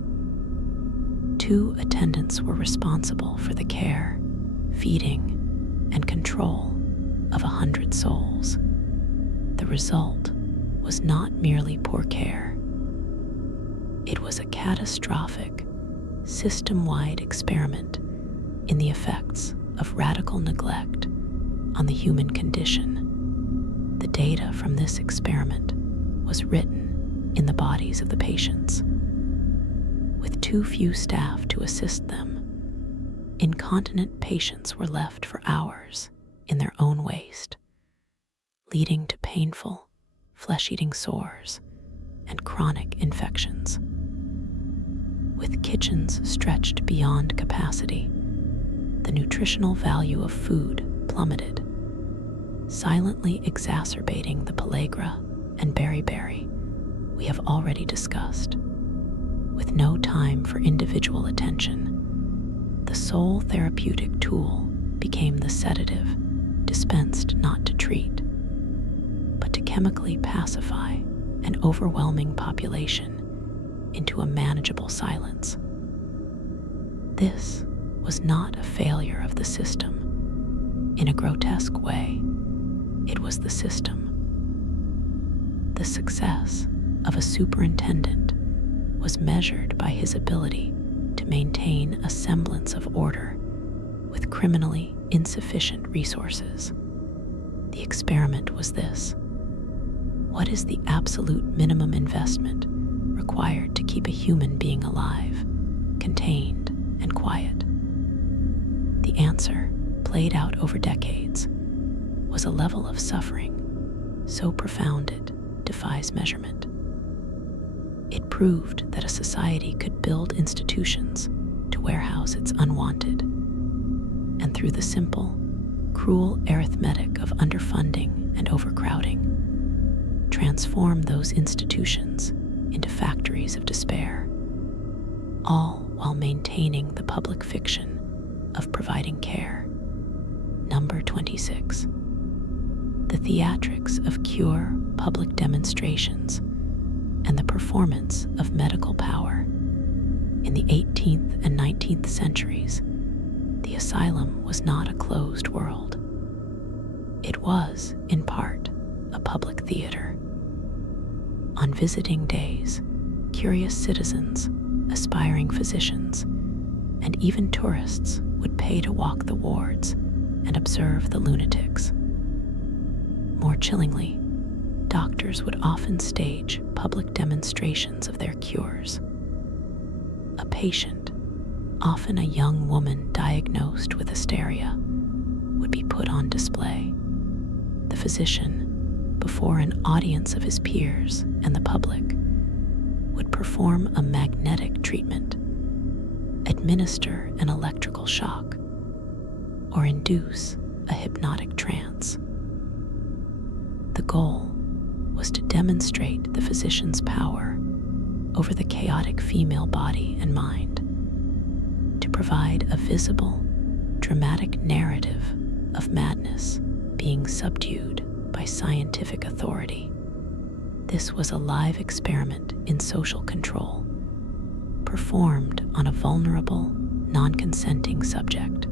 2 attendants were responsible for the care, feeding, and control of 100 souls. The result was not merely poor care. It was a catastrophic, system-wide experiment in the effects of radical neglect on the human condition. The data from this experiment was written in the bodies of the patients. With too few staff to assist them, incontinent patients were left for hours in their own waste, leading to pain painful, flesh-eating sores, and chronic infections. With kitchens stretched beyond capacity, the nutritional value of food plummeted, silently exacerbating the pellagra and beriberi we have already discussed. With no time for individual attention, the sole therapeutic tool became the sedative dispensed not to treat, but to chemically pacify an overwhelming population into a manageable silence. This was not a failure of the system. In a grotesque way, it was the system. The success of a superintendent was measured by his ability to maintain a semblance of order with criminally insufficient resources. The experiment was this: what is the absolute minimum investment required to keep a human being alive, contained, and quiet? The answer, played out over decades, was a level of suffering so profound it defies measurement. It proved that a society could build institutions to warehouse its unwanted, and through the simple, cruel arithmetic of underfunding and overcrowding, transform those institutions into factories of despair, all while maintaining the public fiction of providing care. Number 26. The theatrics of cure public demonstrations and the performance of medical power. In the 18th and 19th centuries, the asylum was not a closed world. It was, in part, a public theater. On visiting days, curious citizens, aspiring physicians, and even tourists would pay to walk the wards and observe the lunatics. More chillingly, doctors would often stage public demonstrations of their cures. A patient, often a young woman diagnosed with hysteria, would be put on display. The physician, before an audience of his peers and the public, would perform a magnetic treatment, administer an electrical shock, or induce a hypnotic trance. The goal was to demonstrate the physician's power over the chaotic female body and mind, to provide a visible, dramatic narrative of madness being subdued by scientific authority. This was a live experiment in social control, performed on a vulnerable, non-consenting subject.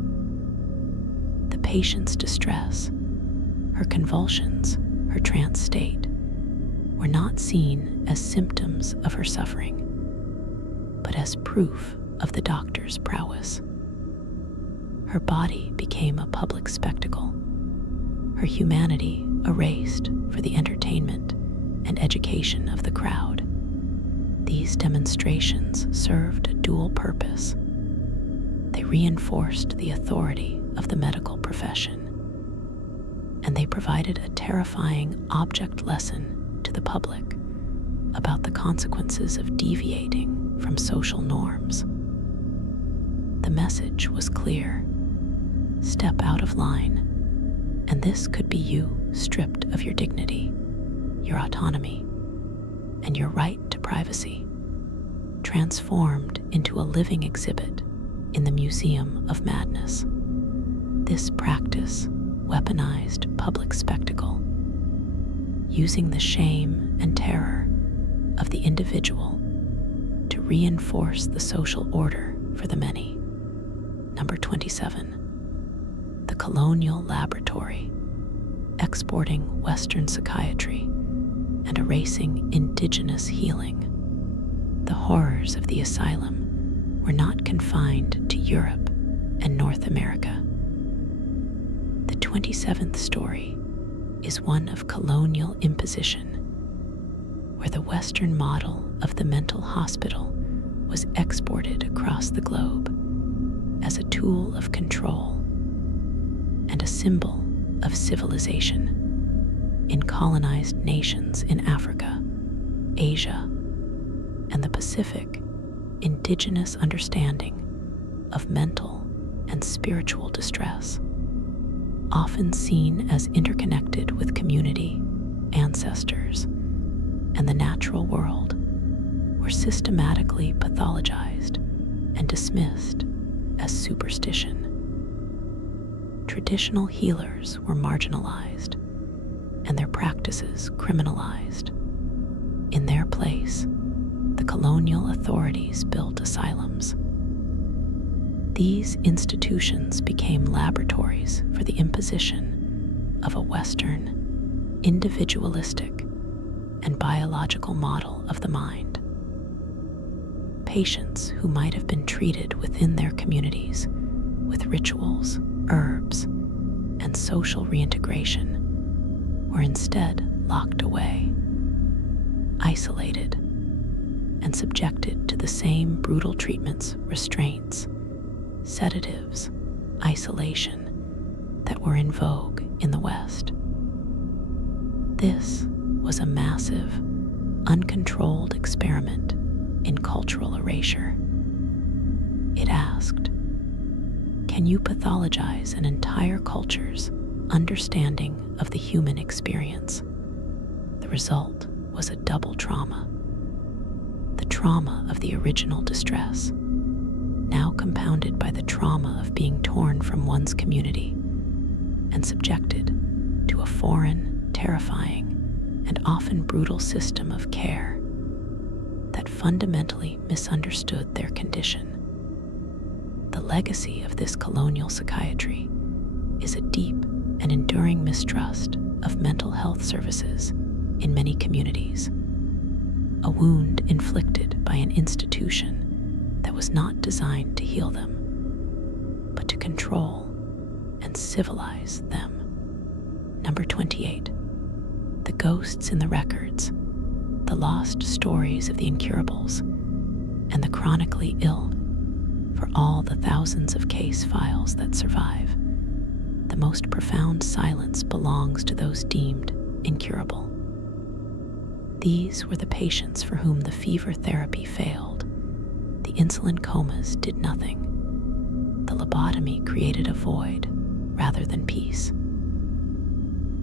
The patient's distress, her convulsions, her trance state, were not seen as symptoms of her suffering, but as proof of the doctor's prowess. Her body became a public spectacle, her humanity erased for the entertainment and education of the crowd. These demonstrations served a dual purpose. They reinforced the authority of the medical profession, and they provided a terrifying object lesson to the public about the consequences of deviating from social norms. The message was clear: step out of line, and this could be you stripped of your dignity, your autonomy, and your right to privacy, transformed into a living exhibit in the Museum of Madness. This practice weaponized public spectacle, using the shame and terror of the individual to reinforce the social order for the many. Number 27. The colonial laboratory, exporting Western psychiatry and erasing indigenous healing. The horrors of the asylum were not confined to Europe and North America. The 27th story is one of colonial imposition, where the Western model of the mental hospital was exported across the globe as a tool of control and a symbol of civilization. in colonized nations in Africa, Asia, and the Pacific, indigenous understanding of mental and spiritual distress, often seen as interconnected with community, ancestors, and the natural world, were systematically pathologized and dismissed as superstition. Traditional healers were marginalized and their practices criminalized. In their place, the colonial authorities built asylums. These institutions became laboratories for the imposition of a Western, individualistic, and biological model of the mind. Patients who might have been treated within their communities with rituals, herbs, and social reintegration were instead locked away, isolated, and subjected to the same brutal treatments, restraints, sedatives, isolation that were in vogue in the West. This was a massive, uncontrolled experiment in cultural erasure. It asked, can you pathologize an entire culture's understanding of the human experience? The result was a double trauma. The trauma of the original distress, now compounded by the trauma of being torn from one's community and subjected to a foreign, terrifying, and often brutal system of care that fundamentally misunderstood their condition. The legacy of this colonial psychiatry is a deep and enduring mistrust of mental health services in many communities, a wound inflicted by an institution that was not designed to heal them, but to control and civilize them. Number 28. The ghosts in the records, the lost stories of the incurables, and the chronically ill. For all the thousands of case files that survive, the most profound silence belongs to those deemed incurable. These were the patients for whom the fever therapy failed, the insulin comas did nothing, the lobotomy created a void rather than peace.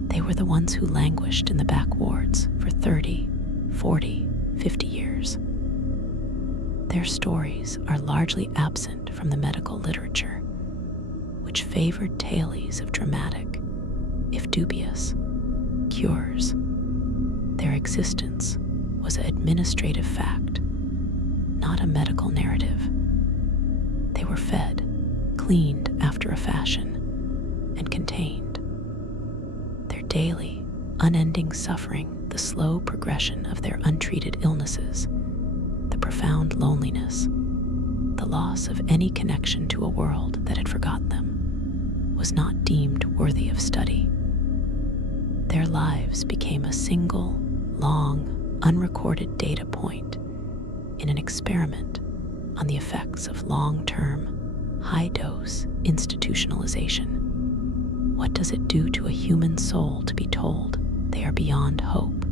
They were the ones who languished in the back wards for 30, 40, 50 years. Their stories are largely absent from the medical literature, which favored tales of dramatic, if dubious, cures. Their existence was an administrative fact, not a medical narrative. They were fed, cleaned after a fashion, and contained. Their daily, unending suffering, the slow progression of their untreated illnesses, the profound loneliness, the loss of any connection to a world that had forgotten them, was not deemed worthy of study. Their lives became a single, long, unrecorded data point in an experiment on the effects of long-term, high-dose institutionalization. What does it do to a human soul to be told they are beyond hope,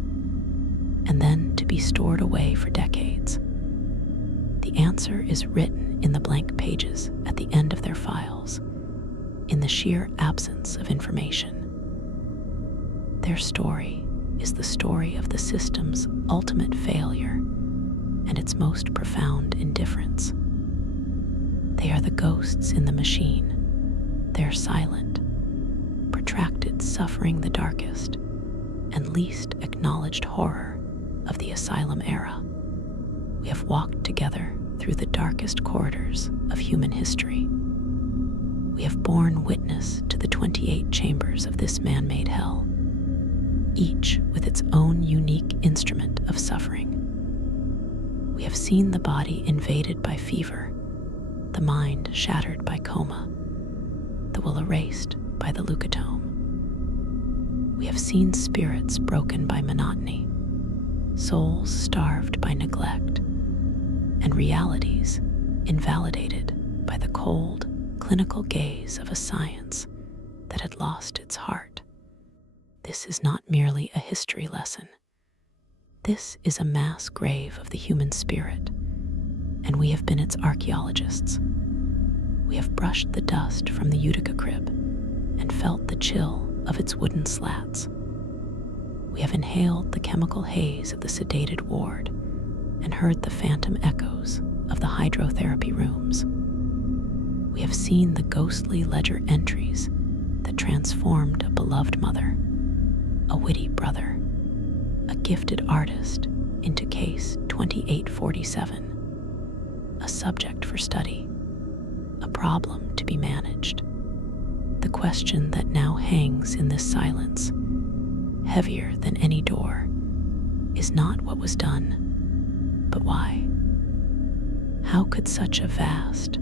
and then to be stored away for decades? The answer is written in the blank pages at the end of their files, in the sheer absence of information. Their story is the story of the system's ultimate failure and its most profound indifference. They are the ghosts in the machine, their silent, protracted suffering the darkest and least acknowledged horror of the asylum era. We have walked together through the darkest corridors of human history. We have borne witness to the 28 chambers of this man-made hell, each with its own unique instrument of suffering. We have seen the body invaded by fever, the mind shattered by coma, the will erased by the leucotome. We have seen spirits broken by monotony, souls starved by neglect, and realities invalidated by the cold, clinical gaze of a science that had lost its heart. This is not merely a history lesson. This is a mass grave of the human spirit, and we have been its archaeologists. We have brushed the dust from the Utica crib and felt the chill of its wooden slats. We have inhaled the chemical haze of the sedated ward and heard the phantom echoes of the hydrotherapy rooms. We have seen the ghostly ledger entries that transformed a beloved mother, a witty brother, a gifted artist into case 2847, a subject for study, a problem to be managed. The question that now hangs in this silence, heavier than any door, is not what was done, but why. How could such a vast,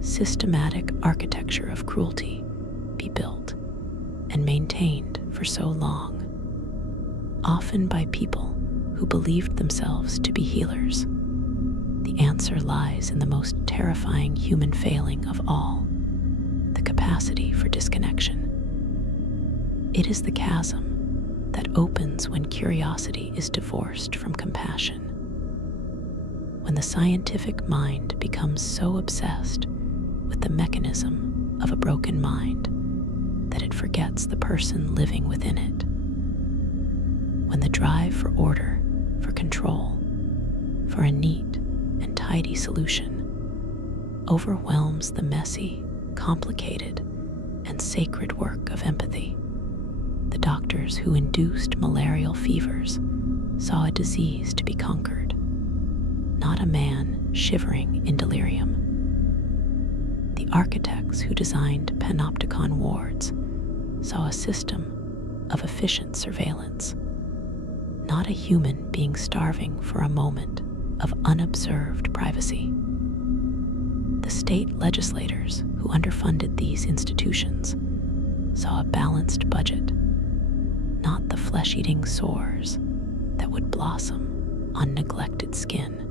systematic architecture of cruelty be built and maintained for so long, often by people who believed themselves to be healers? The answer lies in the most terrifying human failing of all, the capacity for disconnection. It is the chasm that opens when curiosity is divorced from compassion. When the scientific mind becomes so obsessed with the mechanism of a broken mind that it forgets the person living within it. When the drive for order, for control, for a neat and tidy solution overwhelms the messy, complicated, and sacred work of empathy. The doctors who induced malarial fevers saw a disease to be conquered, not a man shivering in delirium. The architects who designed panopticon wards saw a system of efficient surveillance, not a human being starving for a moment of unobserved privacy. The state legislators who underfunded these institutions saw a balanced budget, not the flesh-eating sores that would blossom on neglected skin.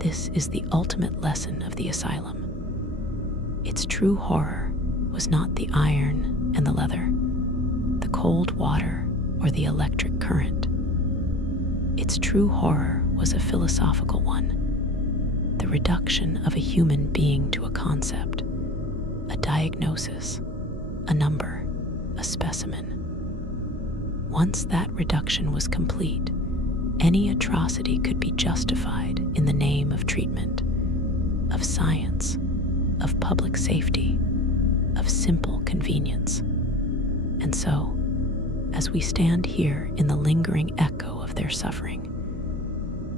This is the ultimate lesson of the asylum. Its true horror was not the iron and the leather, the cold water or the electric current. Its true horror was a philosophical one, the reduction of a human being to a concept, a diagnosis, a number, a specimen. Once that reduction was complete, any atrocity could be justified in the name of treatment, of science, of public safety, of simple convenience. And so, as we stand here in the lingering echo of their suffering,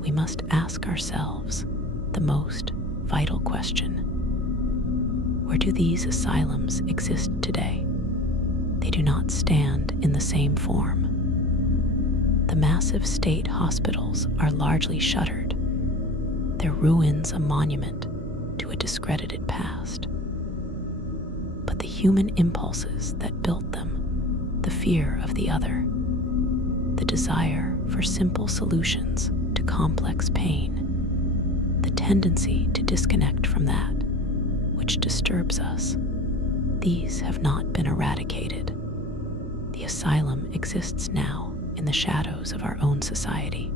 we must ask ourselves the most vital question. Where do these asylums exist today? They do not stand in the same form. The massive state hospitals are largely shuttered, their ruins a monument to a discredited past. But the human impulses that built them, the fear of the other, the desire for simple solutions to complex pain, the tendency to disconnect from that which disturbs us, these have not been eradicated. The asylum exists now in the shadows of our own society.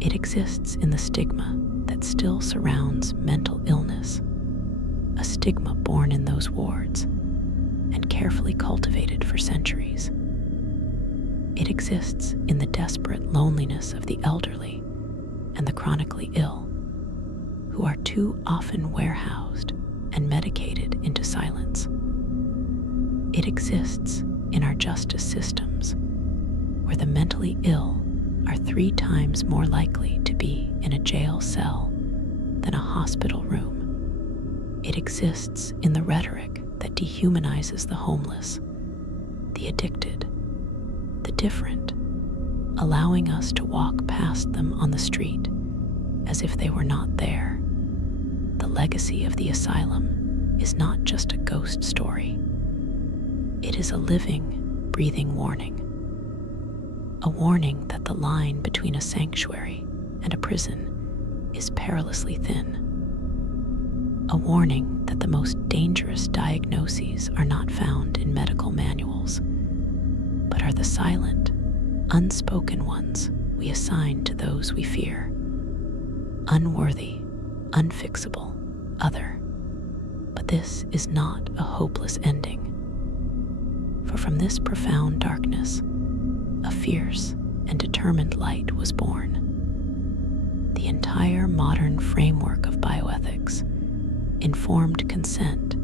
It exists in the stigma that still surrounds mental illness, a stigma born in those wards and carefully cultivated for centuries. It exists in the desperate loneliness of the elderly and the chronically ill, who are too often warehoused and medicated into silence. It exists in our justice systems, where the mentally ill are 3 times more likely to be in a jail cell than a hospital room. It exists in the rhetoric that dehumanizes the homeless, the addicted, the different, allowing us to walk past them on the street as if they were not there. The legacy of the asylum is not just a ghost story. It is a living, breathing warning. A warning that the line between a sanctuary and a prison is perilously thin. A warning that the most dangerous diagnoses are not found in medical manuals, but are the silent, unspoken ones we assign to those we fear. Unworthy, unfixable, other. But this is not a hopeless ending. For from this profound darkness, a fierce and determined light was born. The entire modern framework of bioethics, informed consent,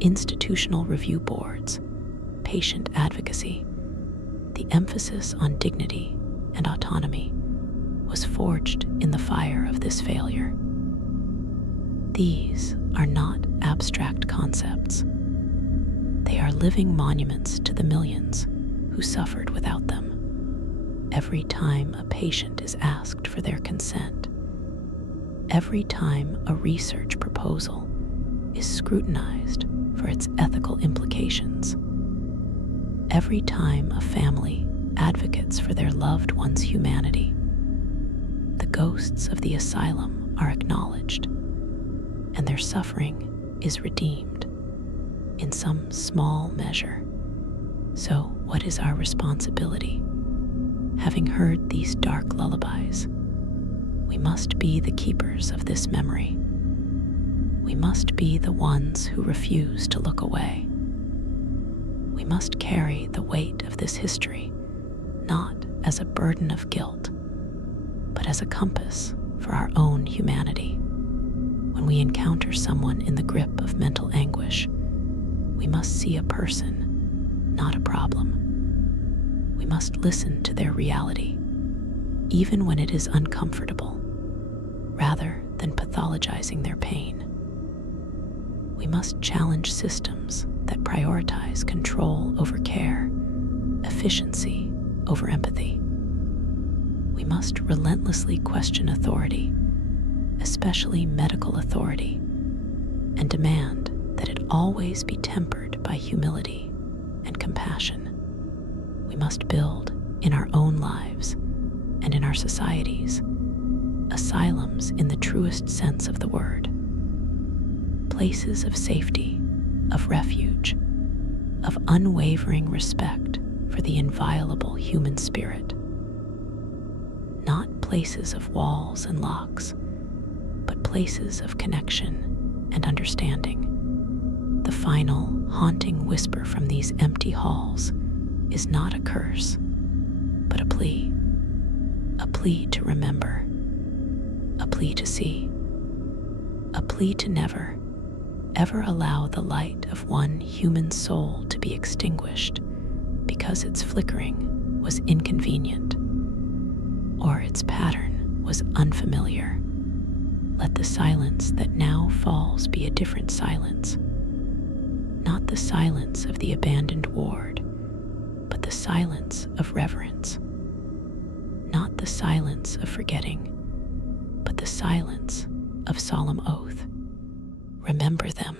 institutional review boards, patient advocacy, the emphasis on dignity and autonomy was forged in the fire of this failure. These are not abstract concepts. They are living monuments to the millions who suffered without them. Every time a patient is asked for their consent, every time a research proposal is scrutinized for its ethical implications, every time a family advocates for their loved one's humanity, the ghosts of the asylum are acknowledged, and their suffering is redeemed in some small measure. So, what is our responsibility? Having heard these dark lullabies, we must be the keepers of this memory. We must be the ones who refuse to look away. We must carry the weight of this history not as a burden of guilt, but as a compass for our own humanity. When we encounter someone in the grip of mental anguish, we must see a person, not a problem. We must listen to their reality, even when it is uncomfortable, rather than pathologizing their pain. We must challenge systems that prioritize control over care, efficiency over empathy. We must relentlessly question authority, especially medical authority, and demand that it always be tempered by humility and compassion. We must build in our own lives and in our societies asylums in the truest sense of the word, places of safety, of refuge, of unwavering respect for the inviolable human spirit. Not places of walls and locks, but places of connection and understanding. The final, haunting whisper from these empty halls is not a curse, but a plea to remember, a plea to see, a plea to never, ever allow the light of one human soul to be extinguished because its flickering was inconvenient or its pattern was unfamiliar. Let the silence that now falls be a different silence, not the silence of the abandoned ward, but the silence of reverence, not the silence of forgetting, but the silence of solemn oath. Remember them.